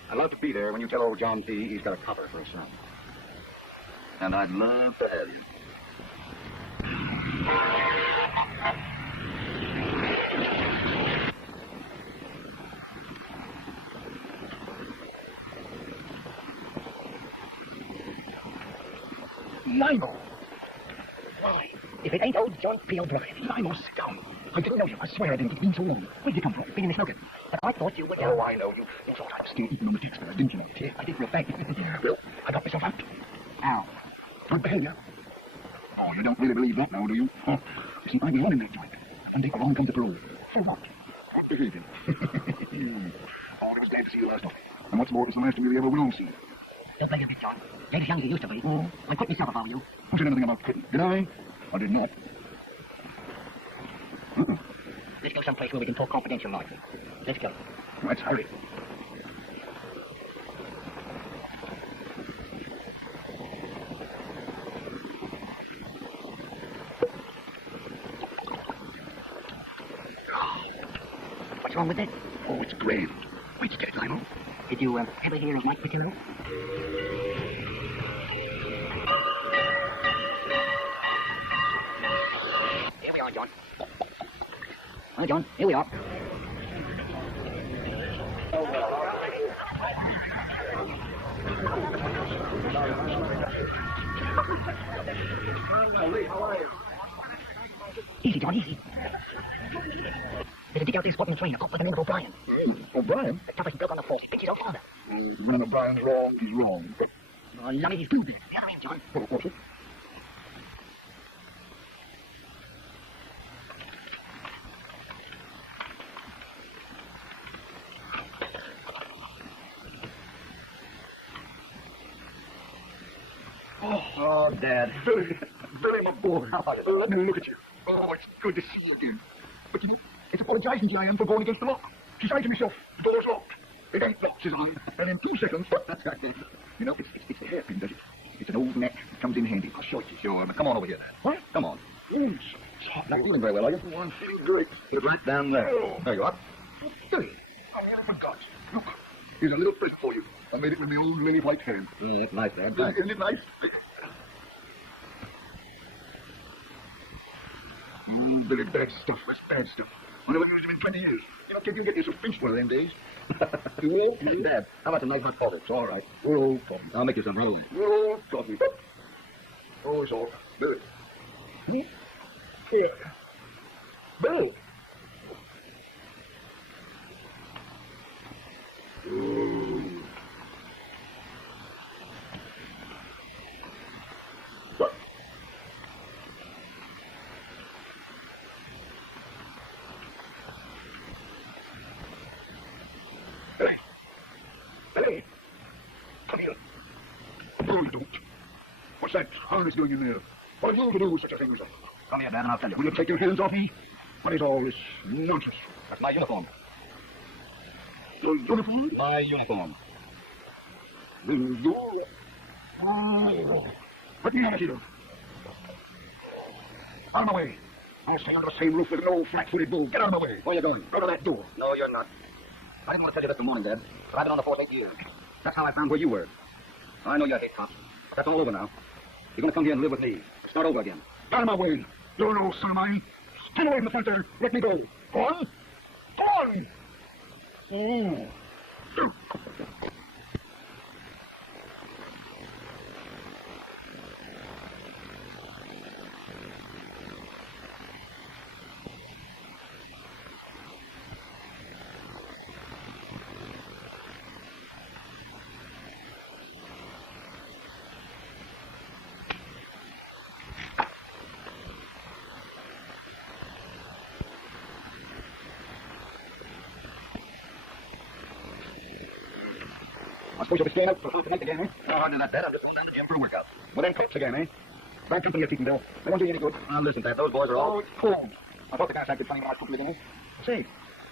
I'd love to be there when you tell old John P. he's got a copper for a son. And I'd love to have you. Lionel! Why? If it ain't old John P. O'Brien. Lionel, sit down. I didn't know you. I swear I didn't. It's been so long. Where'd you come from? Been in the smoking. But I thought you were... Oh, I know. You thought I was still eating on the text, didn't you? Yeah, I did real fast. Well, I got myself out. How? Good behavior. Oh, you don't really believe that now, do you? Huh? See, I was running that joint. And then along comes the parole. For what? Good behavior. Oh, I was glad to see you last night. And what's more, it's the last time we ever went on scene. Don't play your bit, John. You ain't as young as you used to be. I quit myself if I were you. Who said anything about quitting? Did I? I did not. Let's go someplace where we can talk confidential like. Let's go. Let's hurry. What's wrong with it? Oh, it's grand. Where'd you get it, Lionel? Did you ever hear of Mike Patello? Here we are, John. Hi, John. Here we are. Easy, John, easy. There's a dig out there spotting the train. I got by the name of O'Brien. O'Brien? The toughest bloke on the force. Picked his own father. When O'Brien's wrong, he's wrong. Oh, lummy, he's blue there. The other end, John. Oh, what's it? Oh, Dad. Billy, my boy. How about it? Let me look at you. Oh, it's good to see you again. But you know, it's apologizing to you I am for going against the law. She said to myself, the door's locked. It ain't locked, says I. And in 2 seconds, you know, it's a hairpin, does it? It's an old neck. It comes in handy. I'll show it to you. Sure. Now, come on over here, Dad. What? Come on. Not feeling very well, are you? Oh, I'm feeling great. It's right down there. Oh. There you are. Billy, I nearly forgot. Look, here's a little present for you. I made it with my old lily white hand. That's nice, Dad. Isn't it nice? Oh, Billy, bad stuff. That's bad stuff. I never used them in 20 years. You know, kid, you'll get yourself pinched one of them days. You will? Dad, how about some nice hot coffee? It's all right. Good old coffee. I'll make you some room. Good old coffee. Oh, it's all right. Billy. Here. Billy. What? Billy. Billy. Come here. No, you don't. What's What's that harness doing in there? What have you to do with such a thing as that? Come here, Dad, and I'll tell you. Will you take your hands off me? What is all this nonsense? That's my uniform. Your uniform? My uniform. You... Let me at you. Out of my way. I'll stay under the same roof with an old flat-footed bull. Get out of my way. Where are you going? Out of that door. No, you're not. I didn't want to tell you this this morning, Dad, but I've been on the force 8 years. That's how I found where you were. I know you hate cops, but that's all over now. You're going to come here and live with me. Start over again. Out of my way. You're no son of mine. Stand away from the front there. Let me go. Go on. Go on. I suppose you'll be staying out for half the night again, eh? No, I'm not that. I'm just going down to the gym for a workout. Well, then, cops again, eh? Bad company you're keeping, Bill. They won't do you any good. Now, listen, Dad, those boys are all... Oh, it's cold. I thought the gas acted funny when I was cooking again. Say,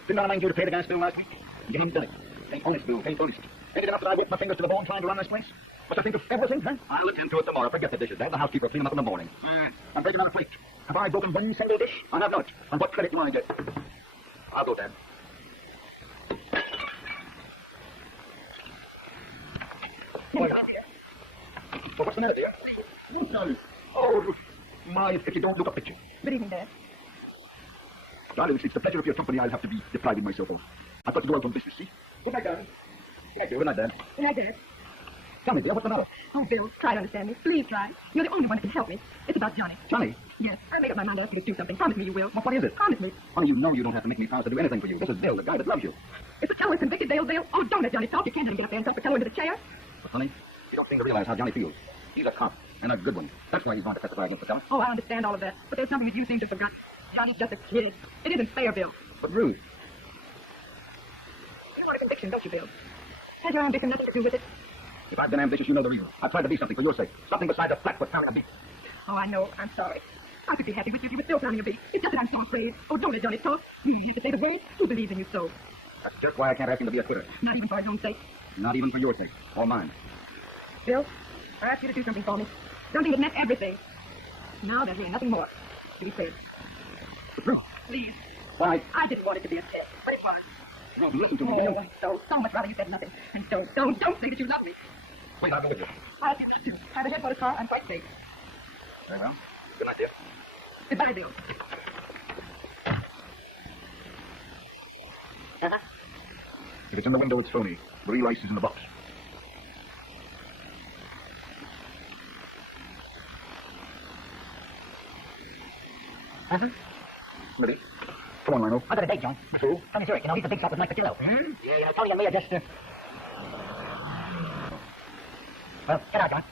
didn't I mind you to pay the gas bill last week? You haven't done it. Ain't honest, Bill. Ain't honest. Ain't it enough that I whipped my fingers to the bone trying to run this place? Must I think of everything, huh? I'll attend to it tomorrow. Forget the dishes, Dad. The housekeeper will clean them up in the morning. I'm breaking on a plate. Have I broken one single dish? I have not. And what credit do I get? I'll go, Dad. Well, what's the matter, dear? Oh, my, if you don't look a picture. Good evening, Dad. Darling, it's the pleasure of your company I'll have to be depriving myself of. I've got to go out on business, see? Good night, darling. Good night, Dad. Good night, Dad. Tell me, dear, what's the matter? Oh, Bill, try to understand me. Please try. You're the only one that can help me. It's about Johnny. Johnny? Yes, I made up my mind to ask you to do something. Promise me you will. Well, what is it? Promise me. Honey, you know you don't have to make me promise to do anything for you. This is Bill, the guy that loves you. If the teller is convicted, Bill. Oh, don't let Johnny talk. You can't let him get up there and tuck the teller into the chair. But, honey, you don't seem to realize how Johnny feels. He's a cop, and a good one. That's why he's going to testify against the teller. Oh, I understand all of that. But there's something that you seem to have forgotten. Johnny's just a kid. It isn't fair, Bill. But, Ruth, You want a conviction, don't you, Bill? Has your ambition nothing to do with it? If I've been ambitious, you know the reason. I've tried to be something for your sake. Something besides a flatfoot pounding a beat. Oh, I know. I'm sorry. I could be happy with you if you were still pounding a beat. It's just that I'm so afraid. Oh, don't let Johnny talk. You have to say the words. Who believes in you so? that's just why I can't ask him to be a quitter. Not even for his own sake. Not even for your sake, or mine. Bill, I asked you to do something for me. Something that meant everything. Now there's really nothing more to be said. Ruth, Please. why? I didn't want it to be a test, but it was. Ruth, listen to me. Oh, so much rather you said nothing. And don't say that you love me. Wait, I'll go with you. I ask you not to. Have a headquarters car. I'm quite safe. Very well. Good night, dear. Goodbye, Bill. If it's in the window, it's phony. The real ice is in the box. Ready? Come on, Rhino. I got a date, John. Who? Tony Zurich, you know, he's the big shot with Mike Patillo. Yeah, Tony and me are just, Well, get out, John.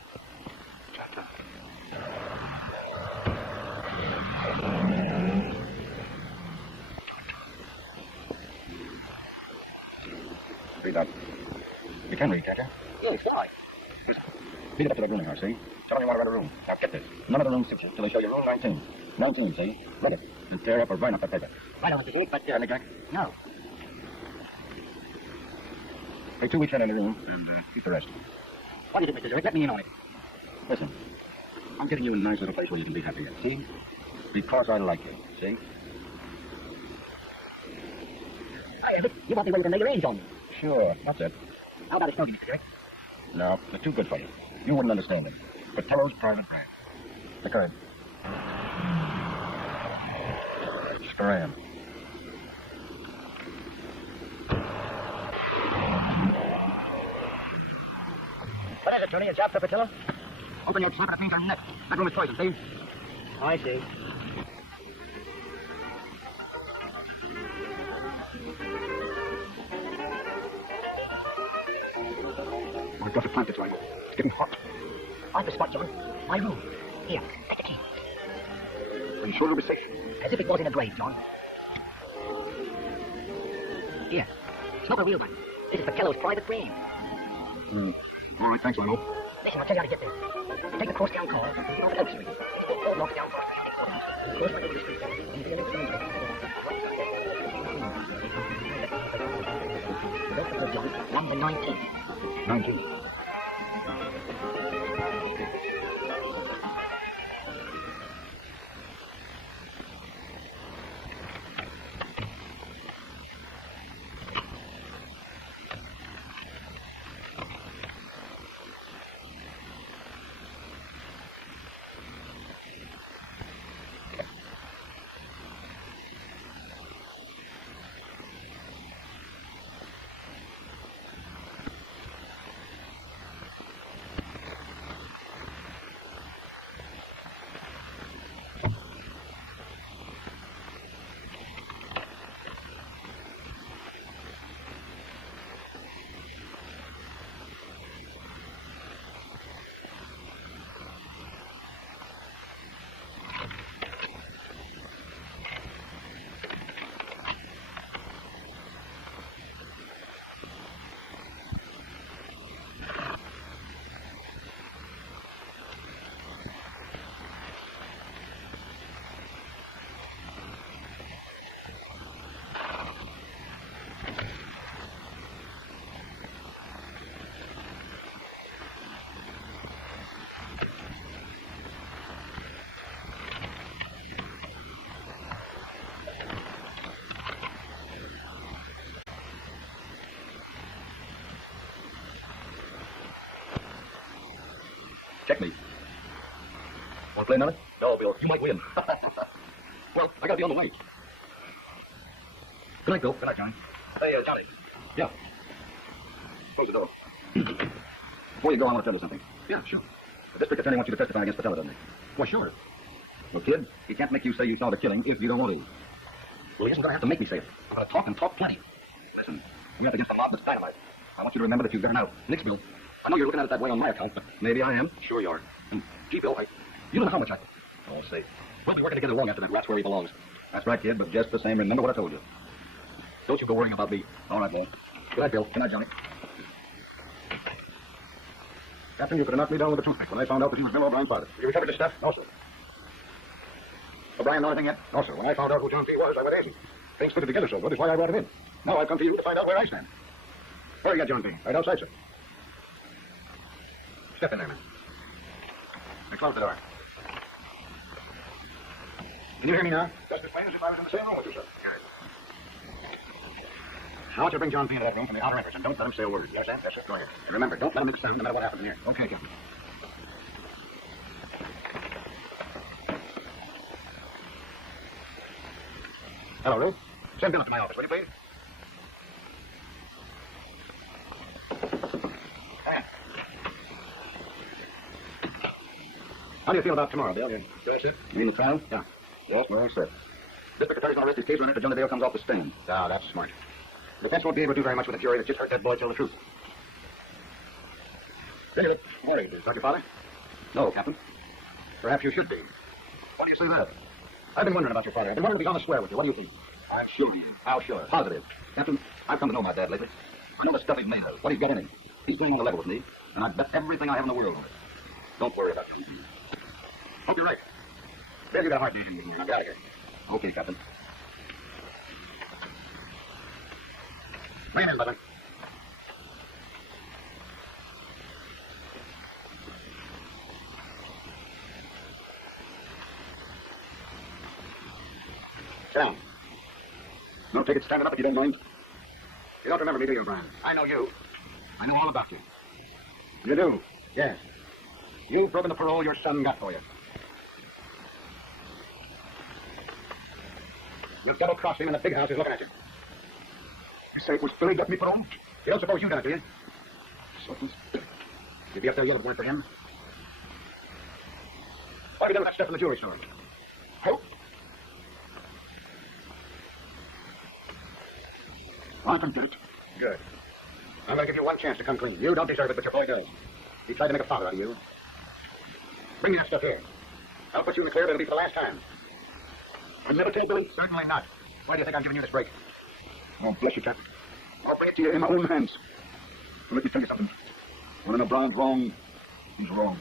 Read that. You can read, can't you? Yes, why? Lead it up to the room here, see? Tell me you want to rent a room. Now, get this. None of the rooms suit you till they show you room 19. 19, see? Read it. And tear up or burn up that paper. I don't want to see it, but, Tell me, Jack. no. Pay 2 weeks rent in the room and keep the rest. What is it, Mr. Zurich? Let me in on it. Listen, I'm getting you in a nice little place where you can be happy, see? Because I like you, see? But you want me where you can lay your hands on me. Sure, that's it. How about a smoking, Mr. Zurich? No, they're too good for you. You wouldn't understand it. Patello's private brand. The card. Scram. What is it, Tony? A job for Patillo? Open your trap and things on net. That room is poison, see? I see. I've got to plant this right. It's getting hot. On the spot, John. My room. Here, take the key. Are you sure it'll be safe? As if it was in a grave, John. Here, smoke a real one. This is Patillo's private grave. All right, thanks, Lilo. Listen, I'll tell you how to get there. You take the course down car, you go to Oak Street. Walk down car. First way to the street. And you get into the number 19. 19. Checkmate. Want to play another? No, Bill. You might win. Well, I gotta be on the way. Good night, Bill. Good night, Johnny. Hey, Johnny. Yeah. Close the door. Before you go, I want to tell you something. Yeah, sure. The district attorney wants you to testify against Patella, doesn't he? Well, sure. Well, kid, he can't make you say you saw the killing if you don't want to. Well, he isn't going to have to make me say it. I'm going to talk and talk plenty. Listen, we're up against a mob that's dynamite. I want you to remember that you've got out. Nix, Bill. I know you're looking at it that way on my account, but maybe I am. Sure you are. And, gee, Bill, you don't know how much I... Oh, say. We'll be working together long after that rat's where he belongs. That's right, kid, but just the same, remember what I told you. Don't you go worrying about me. All right, Bill. Good night, Bill. Good night, Johnny. Captain, you could have knocked me down with a toothpick when I found out that you was Bill O'Brien's father. You recovered the stuff? No, sir. O'Brien know anything yet? No, sir. When I found out who John P. was, I went easy. Things fitted together so good is why I brought him in. Now I've come to you to find out where I stand. Where you got John P.? Right outside, sir. Step in there, man. Now close the door. Can you hear me now? Just as plain as if I was in the same room with you, sir. I want you to bring John P. into that room from the outer entrance and don't let him say a word. Yes, sir? Yes, sir. Go ahead. And remember, don't let him make a sound no matter what happens in here. Okay, Captain. Hello, Ruth. Send Bill up to my office, will you, please? Come in. How do you feel about tomorrow, Bill? You sit? You mean the trial? Yeah. Yes, well, I said. District attorney's going to arrest his case when Johnny Dale comes off the stand. Ah, that's smart. The defense won't be able to do very much with a jury that just heard that boy tell the truth. David, where are you? Is that your father? No, Captain. Perhaps you should be. Why do you say that? I've been wondering about your father. I've been wondering if he's on a square with you. What do you think? I'm sure. How sure? Positive. Captain, I've come to know my dad lately. I know the stuff he's made of, what he's got in him. He's going on the level with me, and I bet everything I have in the world on it. Don't worry about it. Hope you're right. Bill, you got a heart beating. Now get out of here. Okay, Captain. Bring him in, Butler. Sit down. No, take it standing up if you don't mind. You don't remember me, do you, Brian? I know you. I know all about you. You do? Yes. You've broken the parole your son got for you. You've double-crossed him in the big house. He's looking at you. You say it was Billy got me parole? You don't suppose you done it, do you? So it was Billy. You'd be up there yet if it weren't for him? What have you done with that stuff in the jewelry store? Help? I can get it. Good. I'm going to give you one chance to come clean. You don't deserve it, but your boy does. He tried to make a father out of you. Bring me that stuff here. I'll put you in the clear, but it'll be for the last time. I'll never tell Billy? Certainly not. Why do you think I'm giving you this break? Oh, bless you, Captain. I'll bring it to you in my own hands. Well, let me tell you something. When an O'Brien's wrong, He's wrong.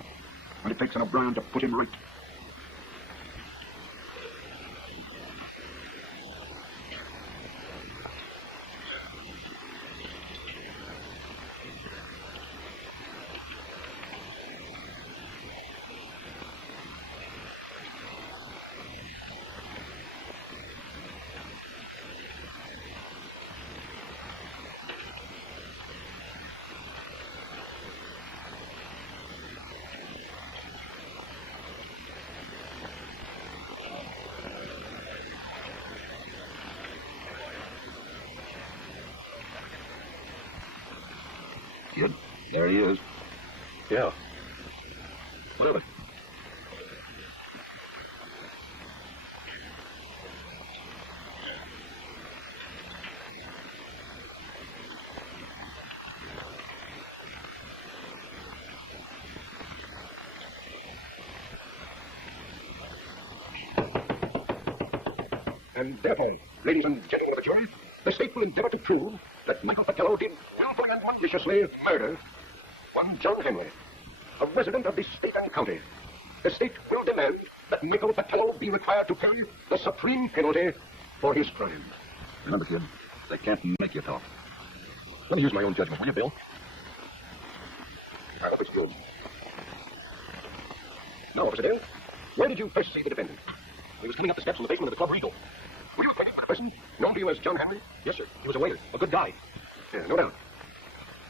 And it takes an O'Brien to put him right. Kid, there he is. Yeah. What of it? And therefore, ladies and gentlemen of the jury, the state will endeavor to prove that Michael Patello did willfully and maliciously murder one John Henry, a resident of this state and county. The state will demand that Michael Patello be required to pay the supreme penalty for his crime. Remember, kid, they can't make you talk. Let me use my own judgment, will you, Bill? I hope it's good. Now, Officer Dale, where did you first see the defendant? He was coming up the steps from the basement of the Club Regal. Were you acquainted with the person known to you as John Henry? Yes, sir. He was a waiter, a good guy. Yeah, no doubt.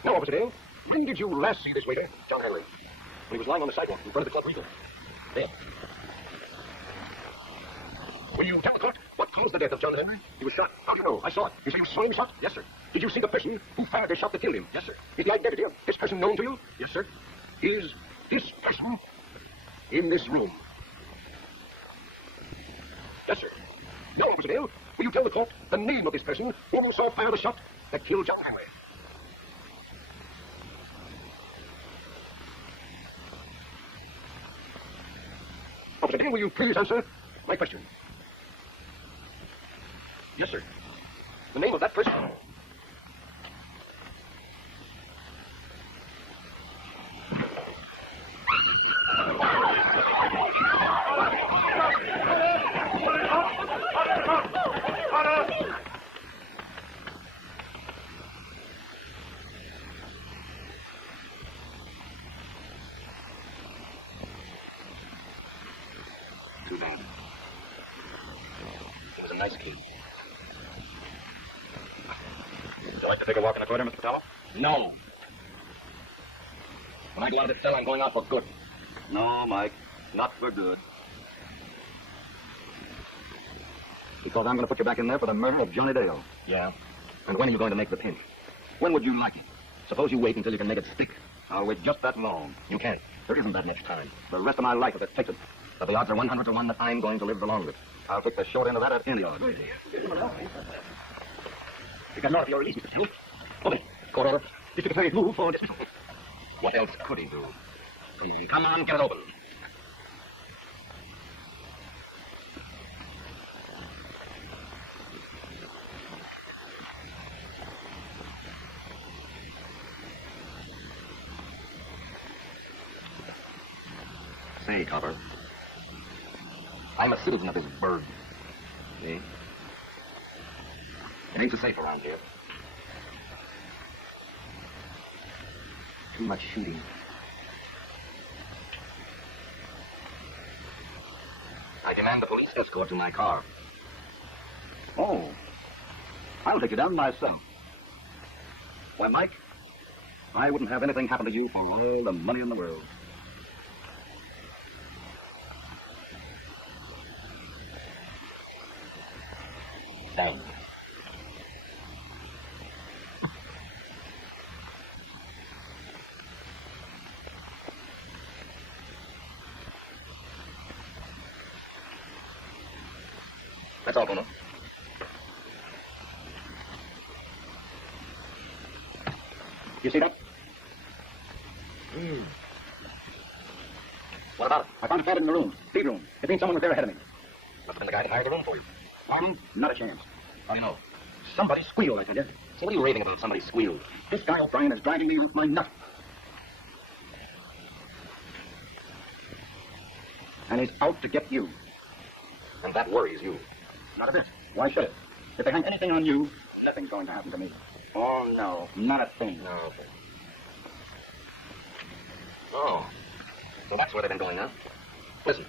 Now, Officer Dale, when did you last see this waiter, John Henry? When he was lying on the sidewalk in front of the Club Regal. There. Will you tell the court what caused the death of John Henry? He was shot. How do you know? I saw it. You say you saw him shot? Yes, sir. Did you see the person who fired the shot that killed him? Yes, sir. Is the identity of this person known to you? Yes, sir. Is this person in this room? Yes, sir. Now, Officer Dale, will you tell the court the name of this person whom you saw fire the shot that killed John Henry? Officer Dale, will you please answer my question? Yes, sir. The name of that person? Too bad. He was a nice kid. Would you like to take a walk in the corridor, Mr. Patello? No. When I go out of this cell, I'm going out for good. No, Mike, not for good. Because I'm going to put you back in there for the murder of Johnny Dale. Yeah? And when are you going to make the pinch? When would you like it? Suppose you wait until you can make it stick. I'll wait just that long. You can't. There isn't that much time. The rest of my life, if it takes it. But the odds are 100 to 1 that I'm going to live the longest. I'll take the short end of that at any odds. You got an order for your release, Mr. Hill. Okay. Court order. District Attorney's move for dismissal. What else could he do? Come on, get it open. Say, Copper, I'm a citizen of this burg. See? It ain't so safe around here. Too much shooting. I demand the police escort to my car. Oh, I'll take you down myself. Why, Mike, I wouldn't have anything happen to you for all the money in the world. Down. That's all, Bruno. You see that? What about it? I found a cabin in the room, feed-room. It means someone was there ahead of me. Must have been the guy that hired the room for you. Not a chance. How do you know? Somebody squealed, I tell you. So what are you raving about? Somebody squealed. This guy O'Brien is driving me with my nut. And he's out to get you. And that worries you. Not a bit. Why should it? If they hang anything on you, nothing's going to happen to me. Oh, no. Not a thing. No. Oh. So that's where they've been going, huh? Listen,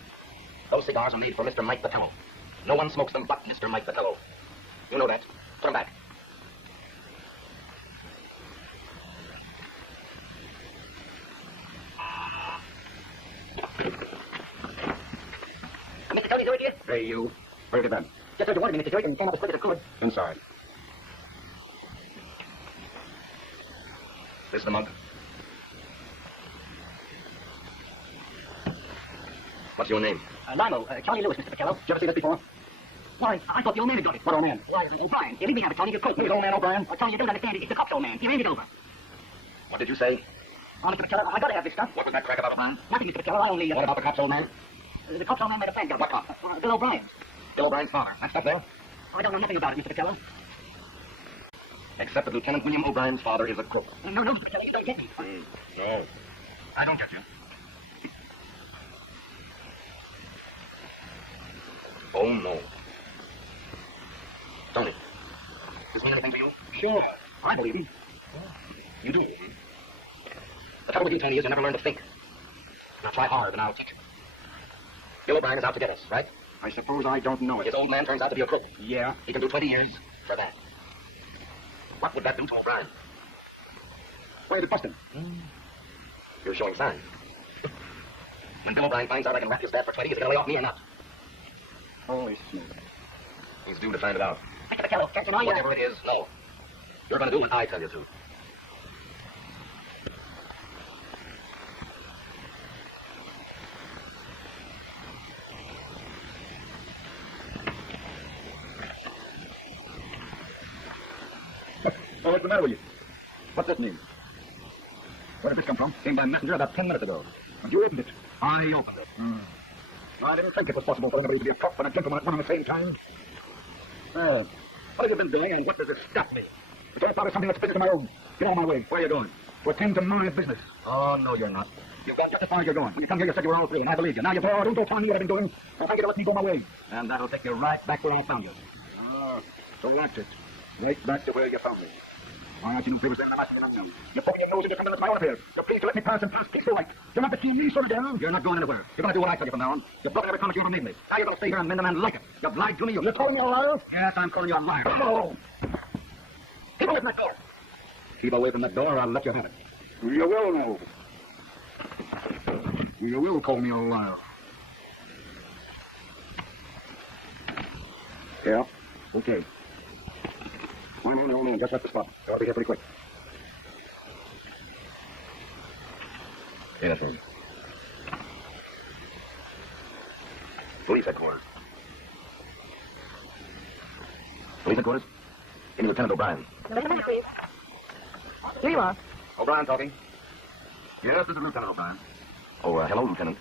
those cigars are made for Mr. Mike Patello. No one smokes them but Mr. Mike Patello. You know that. Put them back. Mr. Tony's over here? Hey, you. Where'd you get them? Just as you wanted me, Mr. Joyce, and came up as quick as I could. Inside. This is the mug. What's your name? Limo, Charlie Lewis, Mr. Patello. Did you ever see this before? Why, I thought the old man had got it. What old man? Why, O'Brien. Here, leave me have it, Tony. You're crazy. Who's old man O'Brien? Tony, you don't understand. It's the cop's old man. He ran it over. What did you say? Oh, Mr. Patello, I gotta have this stuff. What was that crack about, huh? Nothing, Mr. Patello. I only... What about the cop's old man? The cop's old man made a friend of What cop? Bill O'Brien. Bill O'Brien's father. That's stuff there? I don't know nothing about it, Mr. Patello. Except that Lieutenant William O'Brien's father is a crook. No, Mr. Patello, you don't get me. No. I don't get you. Oh, no. Tony, does this mean anything to you? Sure. I believe him. You do. The trouble with you, Tony, is you never learn to think. Now try hard, and I'll teach you. Bill O'Brien is out to get us, right? I suppose I don't know it. His old man turns out to be a crook. Yeah. He can do 20 years for that. What would that do to O'Brien? Why did it bust him? You're showing signs. When Bill O'Brien finds out I can rap his dad for 20, is he going to lay off me or not? Holy smoke. He's due to find it out. Mr. Patello, can't you know Whatever it is, no. You're going to do what I tell you to. Oh, what's the matter with you? What's this mean? Where did this come from? Came by messenger about 10 minutes ago. And you opened it. I opened it. I didn't think it was possible for anybody to be a cop and a gentleman at one and the same time. What have you been doing, and what does it stop me? It's all part of something that's business of my own. Get out of my way. Where are you going? To attend to my business. Oh, no, you're not. You've gone just as far as you're going. When you come here, you said you were all through, and I believe you. Now you're bored. Don't go telling me what I've been doing. I'll thank you to let me go my way. And that'll take you right back where I found you. Oh, so that's it. Right back to where you found me. Why aren't you newspapers there in the mass of the unknown? You're poking your nose into something that's my own affair. You're pleased to let me pass and pass kicks the light. You're not to see me sort of down. You're not going anywhere. You're going to do what I tell you from now on. You've broken every promise you ever made me. Now you're going to stay here and mend the man like it. You've lied to me. You're calling me a liar? Yes, I'm calling you a liar. No. Keep away from that door. Keep away from that door, or I'll let you have it. You will know. You will call me a liar. Yeah? Okay. I'm only just at the spot. I'll be here pretty quick. Yes, sir. Police headquarters. Police headquarters? Give me Lieutenant O'Brien. Wait a minute, please. Here you are. O'Brien talking. Yes, this is Lieutenant O'Brien. Oh, hello, Lieutenant.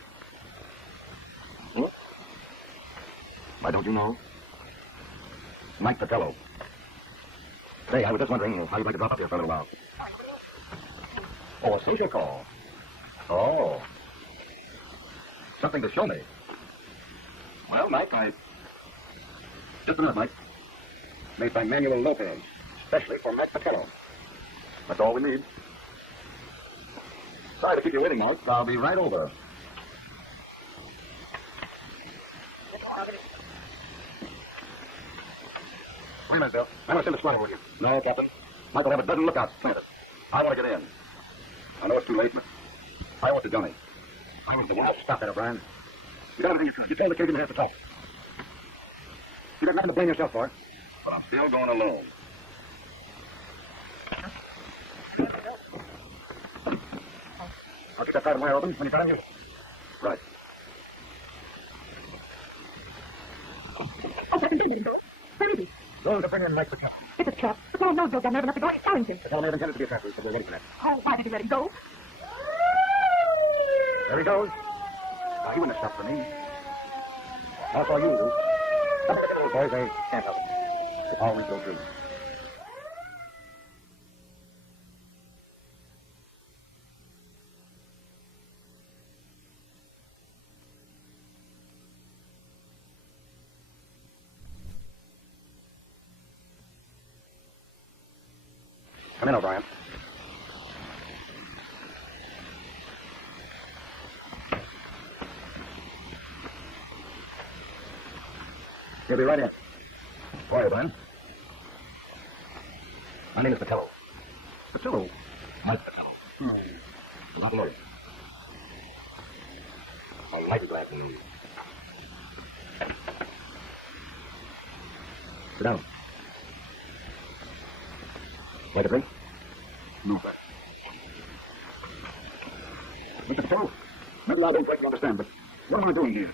Why don't you know? Mike Patello. Say, I was just wondering how you'd like to drop up here for a little while. Oh, a social call. Oh. Something to show me. Well, Mike, just a minute, Mike. Made by Manuel Lopez, especially for Mike Patello. That's all we need. Sorry to keep you waiting, Mark. I'll be right over. Wait a minute, Bill. I'm going to send a squad with you. No, Captain. Michael have a dozen lookouts planted. I want to get in. I know it's too late, but I want the dummy. I was the one. Stop that, O'Brien. You got everything you can. You told the kid you have to talk. You got nothing to blame yourself for. But I'm still going alone. I'll keep that side of the wire open when you try to use it. Right. Oh, Captain, wait a minute, Bill. Where is he? Go to bring in Mike Patello. It's a trap. The fellow knows Bill's got nerve enough to go. He's challenged him. The fellow may have intended to be a transfer, so we're ready for that. Oh, why did you let him go? There he goes. Now, he wouldn't have stopped for me. That's all you do. Boys, they can't help it. It always go through. He'll be right in. Who are you, Brian? My name is Patello. Patillo. Mike Patello. Not familiar. I might be glad to know you. Sit down. Like a drink? No, sir. Mr. Patillo, maybe I don't quite understand, but what am I doing here?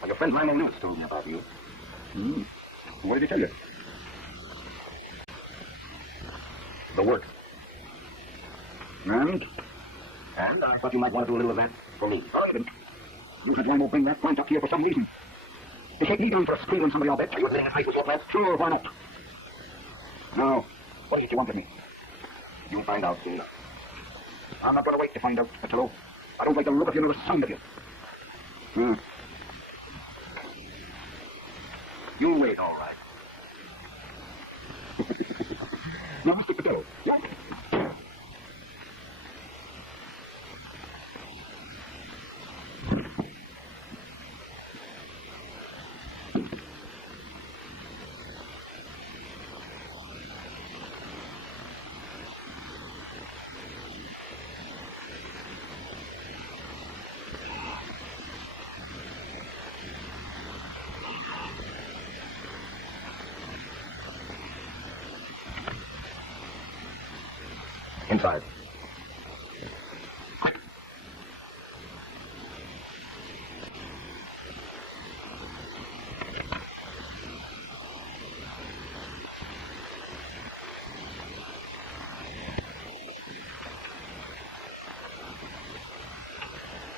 Well, your friend Randall Newt told me about you. What did he tell you? The work. And? And I thought you might want to do a little of that for me. All right, you said one will bring that plant up here for some reason. You take me down for a scream on somebody, I'll bet. Are you sitting in face with your plans? Sure, why not? Now, what is it you want of me? You'll find out soon enough. I'm not going to wait to find out, Patillo. I don't like the look of you nor the sound of you. You'll wait, all right. Now, Mr. Patillo, yeah? Inside.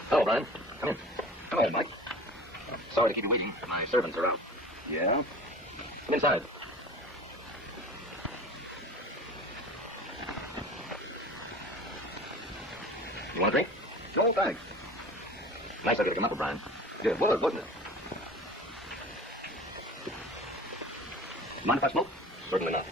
Hello, Brian. Come in. Come ahead, Mike. Sorry to keep you waiting. My servants are out. Yeah? Come inside. You want a drink? No, thanks. Nice of you to come up with Brian. Yeah, well, wasn't it? Mind if I smoke? Certainly not.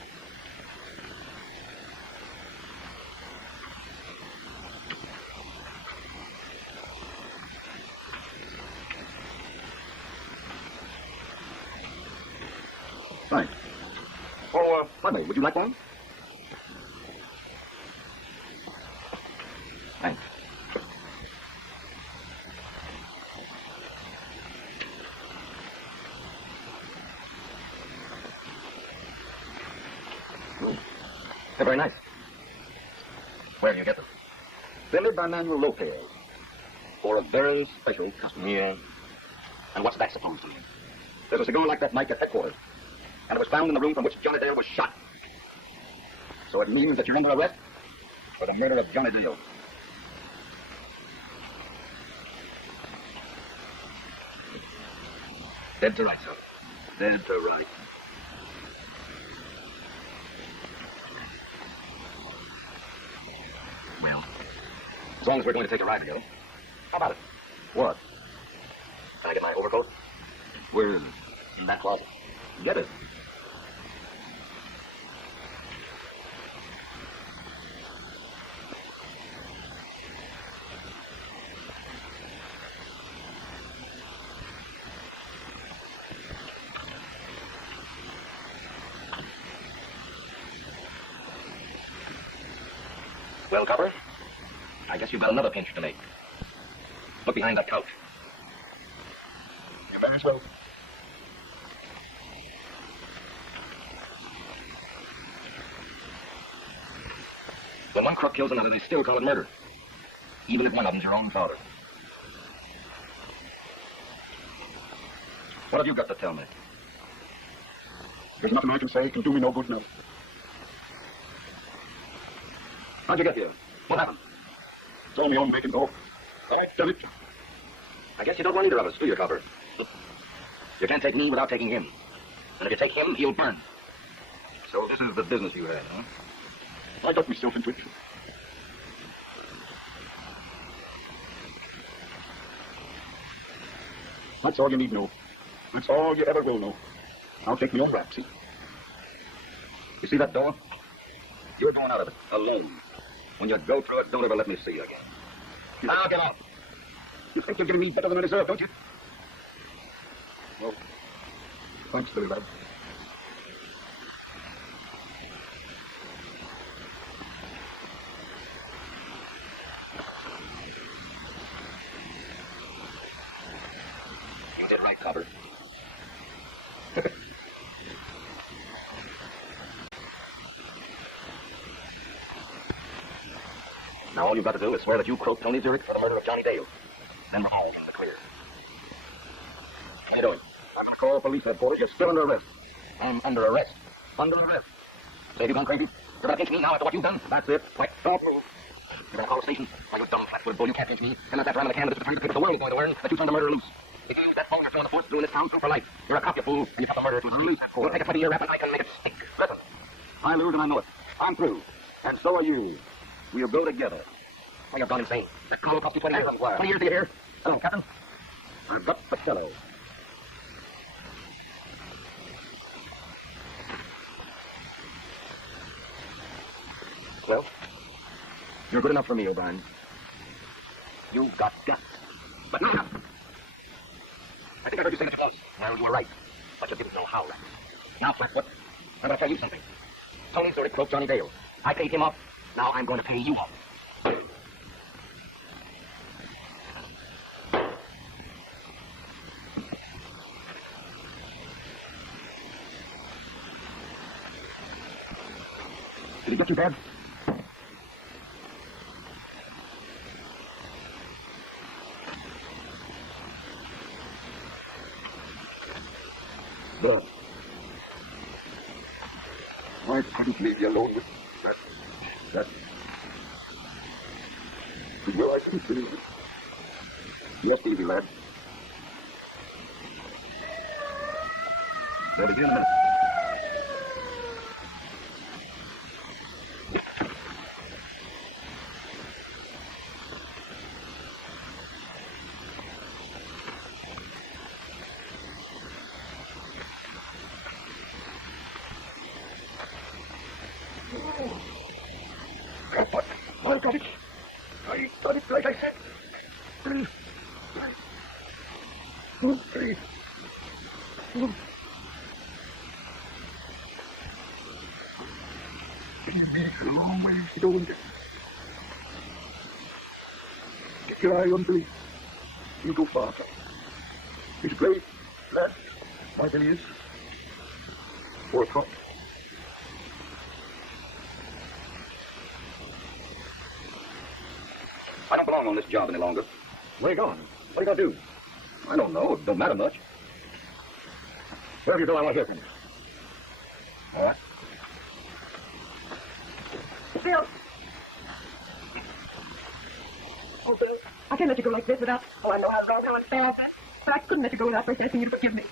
Thanks. Oh, pardon me, would you like one? Thanks. They're very nice. Where do you get them? They're made by Manuel Lopez for a very special customer. Yeah. And what's that supposed to mean? There's a cigar like that, Mike, at headquarters. And it was found in the room from which Johnny Dale was shot. So it means that you're under arrest for the murder of Johnny Dale. Dead to rights, sir. Dead to rights. Well, as long as we're going to take a ride together, how about it? What? Can I get my overcoat? Where is it? In that closet. Get it. Well, Copper, I guess you've got another pinch to make. Look behind that couch. You may as well. When one crook kills another, they still call it murder. Even if one of them's your own father. What have you got to tell me? There's nothing I can say. It can do me no good now. How'd you get here? What happened? It's all my own making, though. I done it. I guess you don't want either of us, do you, Copper? You can't take me without taking him. And if you take him, he'll burn. So this is the business you had, huh? I got myself into it. That's all you need to know. That's all you ever will know. I'll take my own rap, see? You see that door? You're going out of it, alone. When you go through it, don't ever let me see you again. Now, get out. You think you're giving me better than I deserve, don't you? Well, Thanks, Billy, lad. You did right, Copper. Now all you've got to do is swear that you croaked Tony Zurich for the murder of Johnny Dale. Then we're all in the clear. How you doing? I'm to call police headquarters. You're still under arrest. I'm under arrest. Under arrest. Say, have you gone crazy? You're gonna pinch me now after what you've done? That's it. Wait, don't move. You're gonna call the station? Why, you dumb flat-footed bull, you can't pinch me. 10 minutes after I'm in the canvas, the world is going to learn that you turned the murderer loose. If you use that phone, you're throwing the force through in this town through for life. You're a cop, you fool, and you got the murderer to escape. You'll take a 20-year rap and I can make it stick. Listen, I lose and I know it. I'm through. And so are you. We'll go together. Why, you're gone insane. That criminal cost you 20 years. 20 years to get here. Hello, Captain. I've got the fellow. Well, You're good enough for me, O'Brien. you've got guts. But now, I think I heard you say that you was. Well, you were right. But you didn't know how right. Now, Flatfoot, I'm going to tell you something. Tony Zurich broke Johnny Dale. I paid him off. Now I'm going to pay you off. Did he get you, Dad? Dad. I couldn't leave you alone with that. Well, I couldn't believe it. Yes, easy, lad. They'll begin in a minute. I got it. I got it like I said. Please. Oh, please. Oh. It's a long way to go. Get your eye on Billy. You go far. He's brave, lad. My Billy is. Worth hot. I don't belong on this job any longer. Where are you going? What are you going to do? I don't know. It don't matter much. Wherever you go, I want to hear from you. All right. Bill. Oh, Bill, I can't let you go like this without... Oh, I know how wrong, how unfair, but I couldn't let you go without first asking you to forgive me.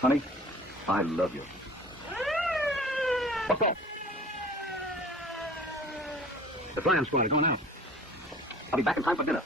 Honey, I love you. What's that? The plan's going to go now. I'll be back in time for dinner.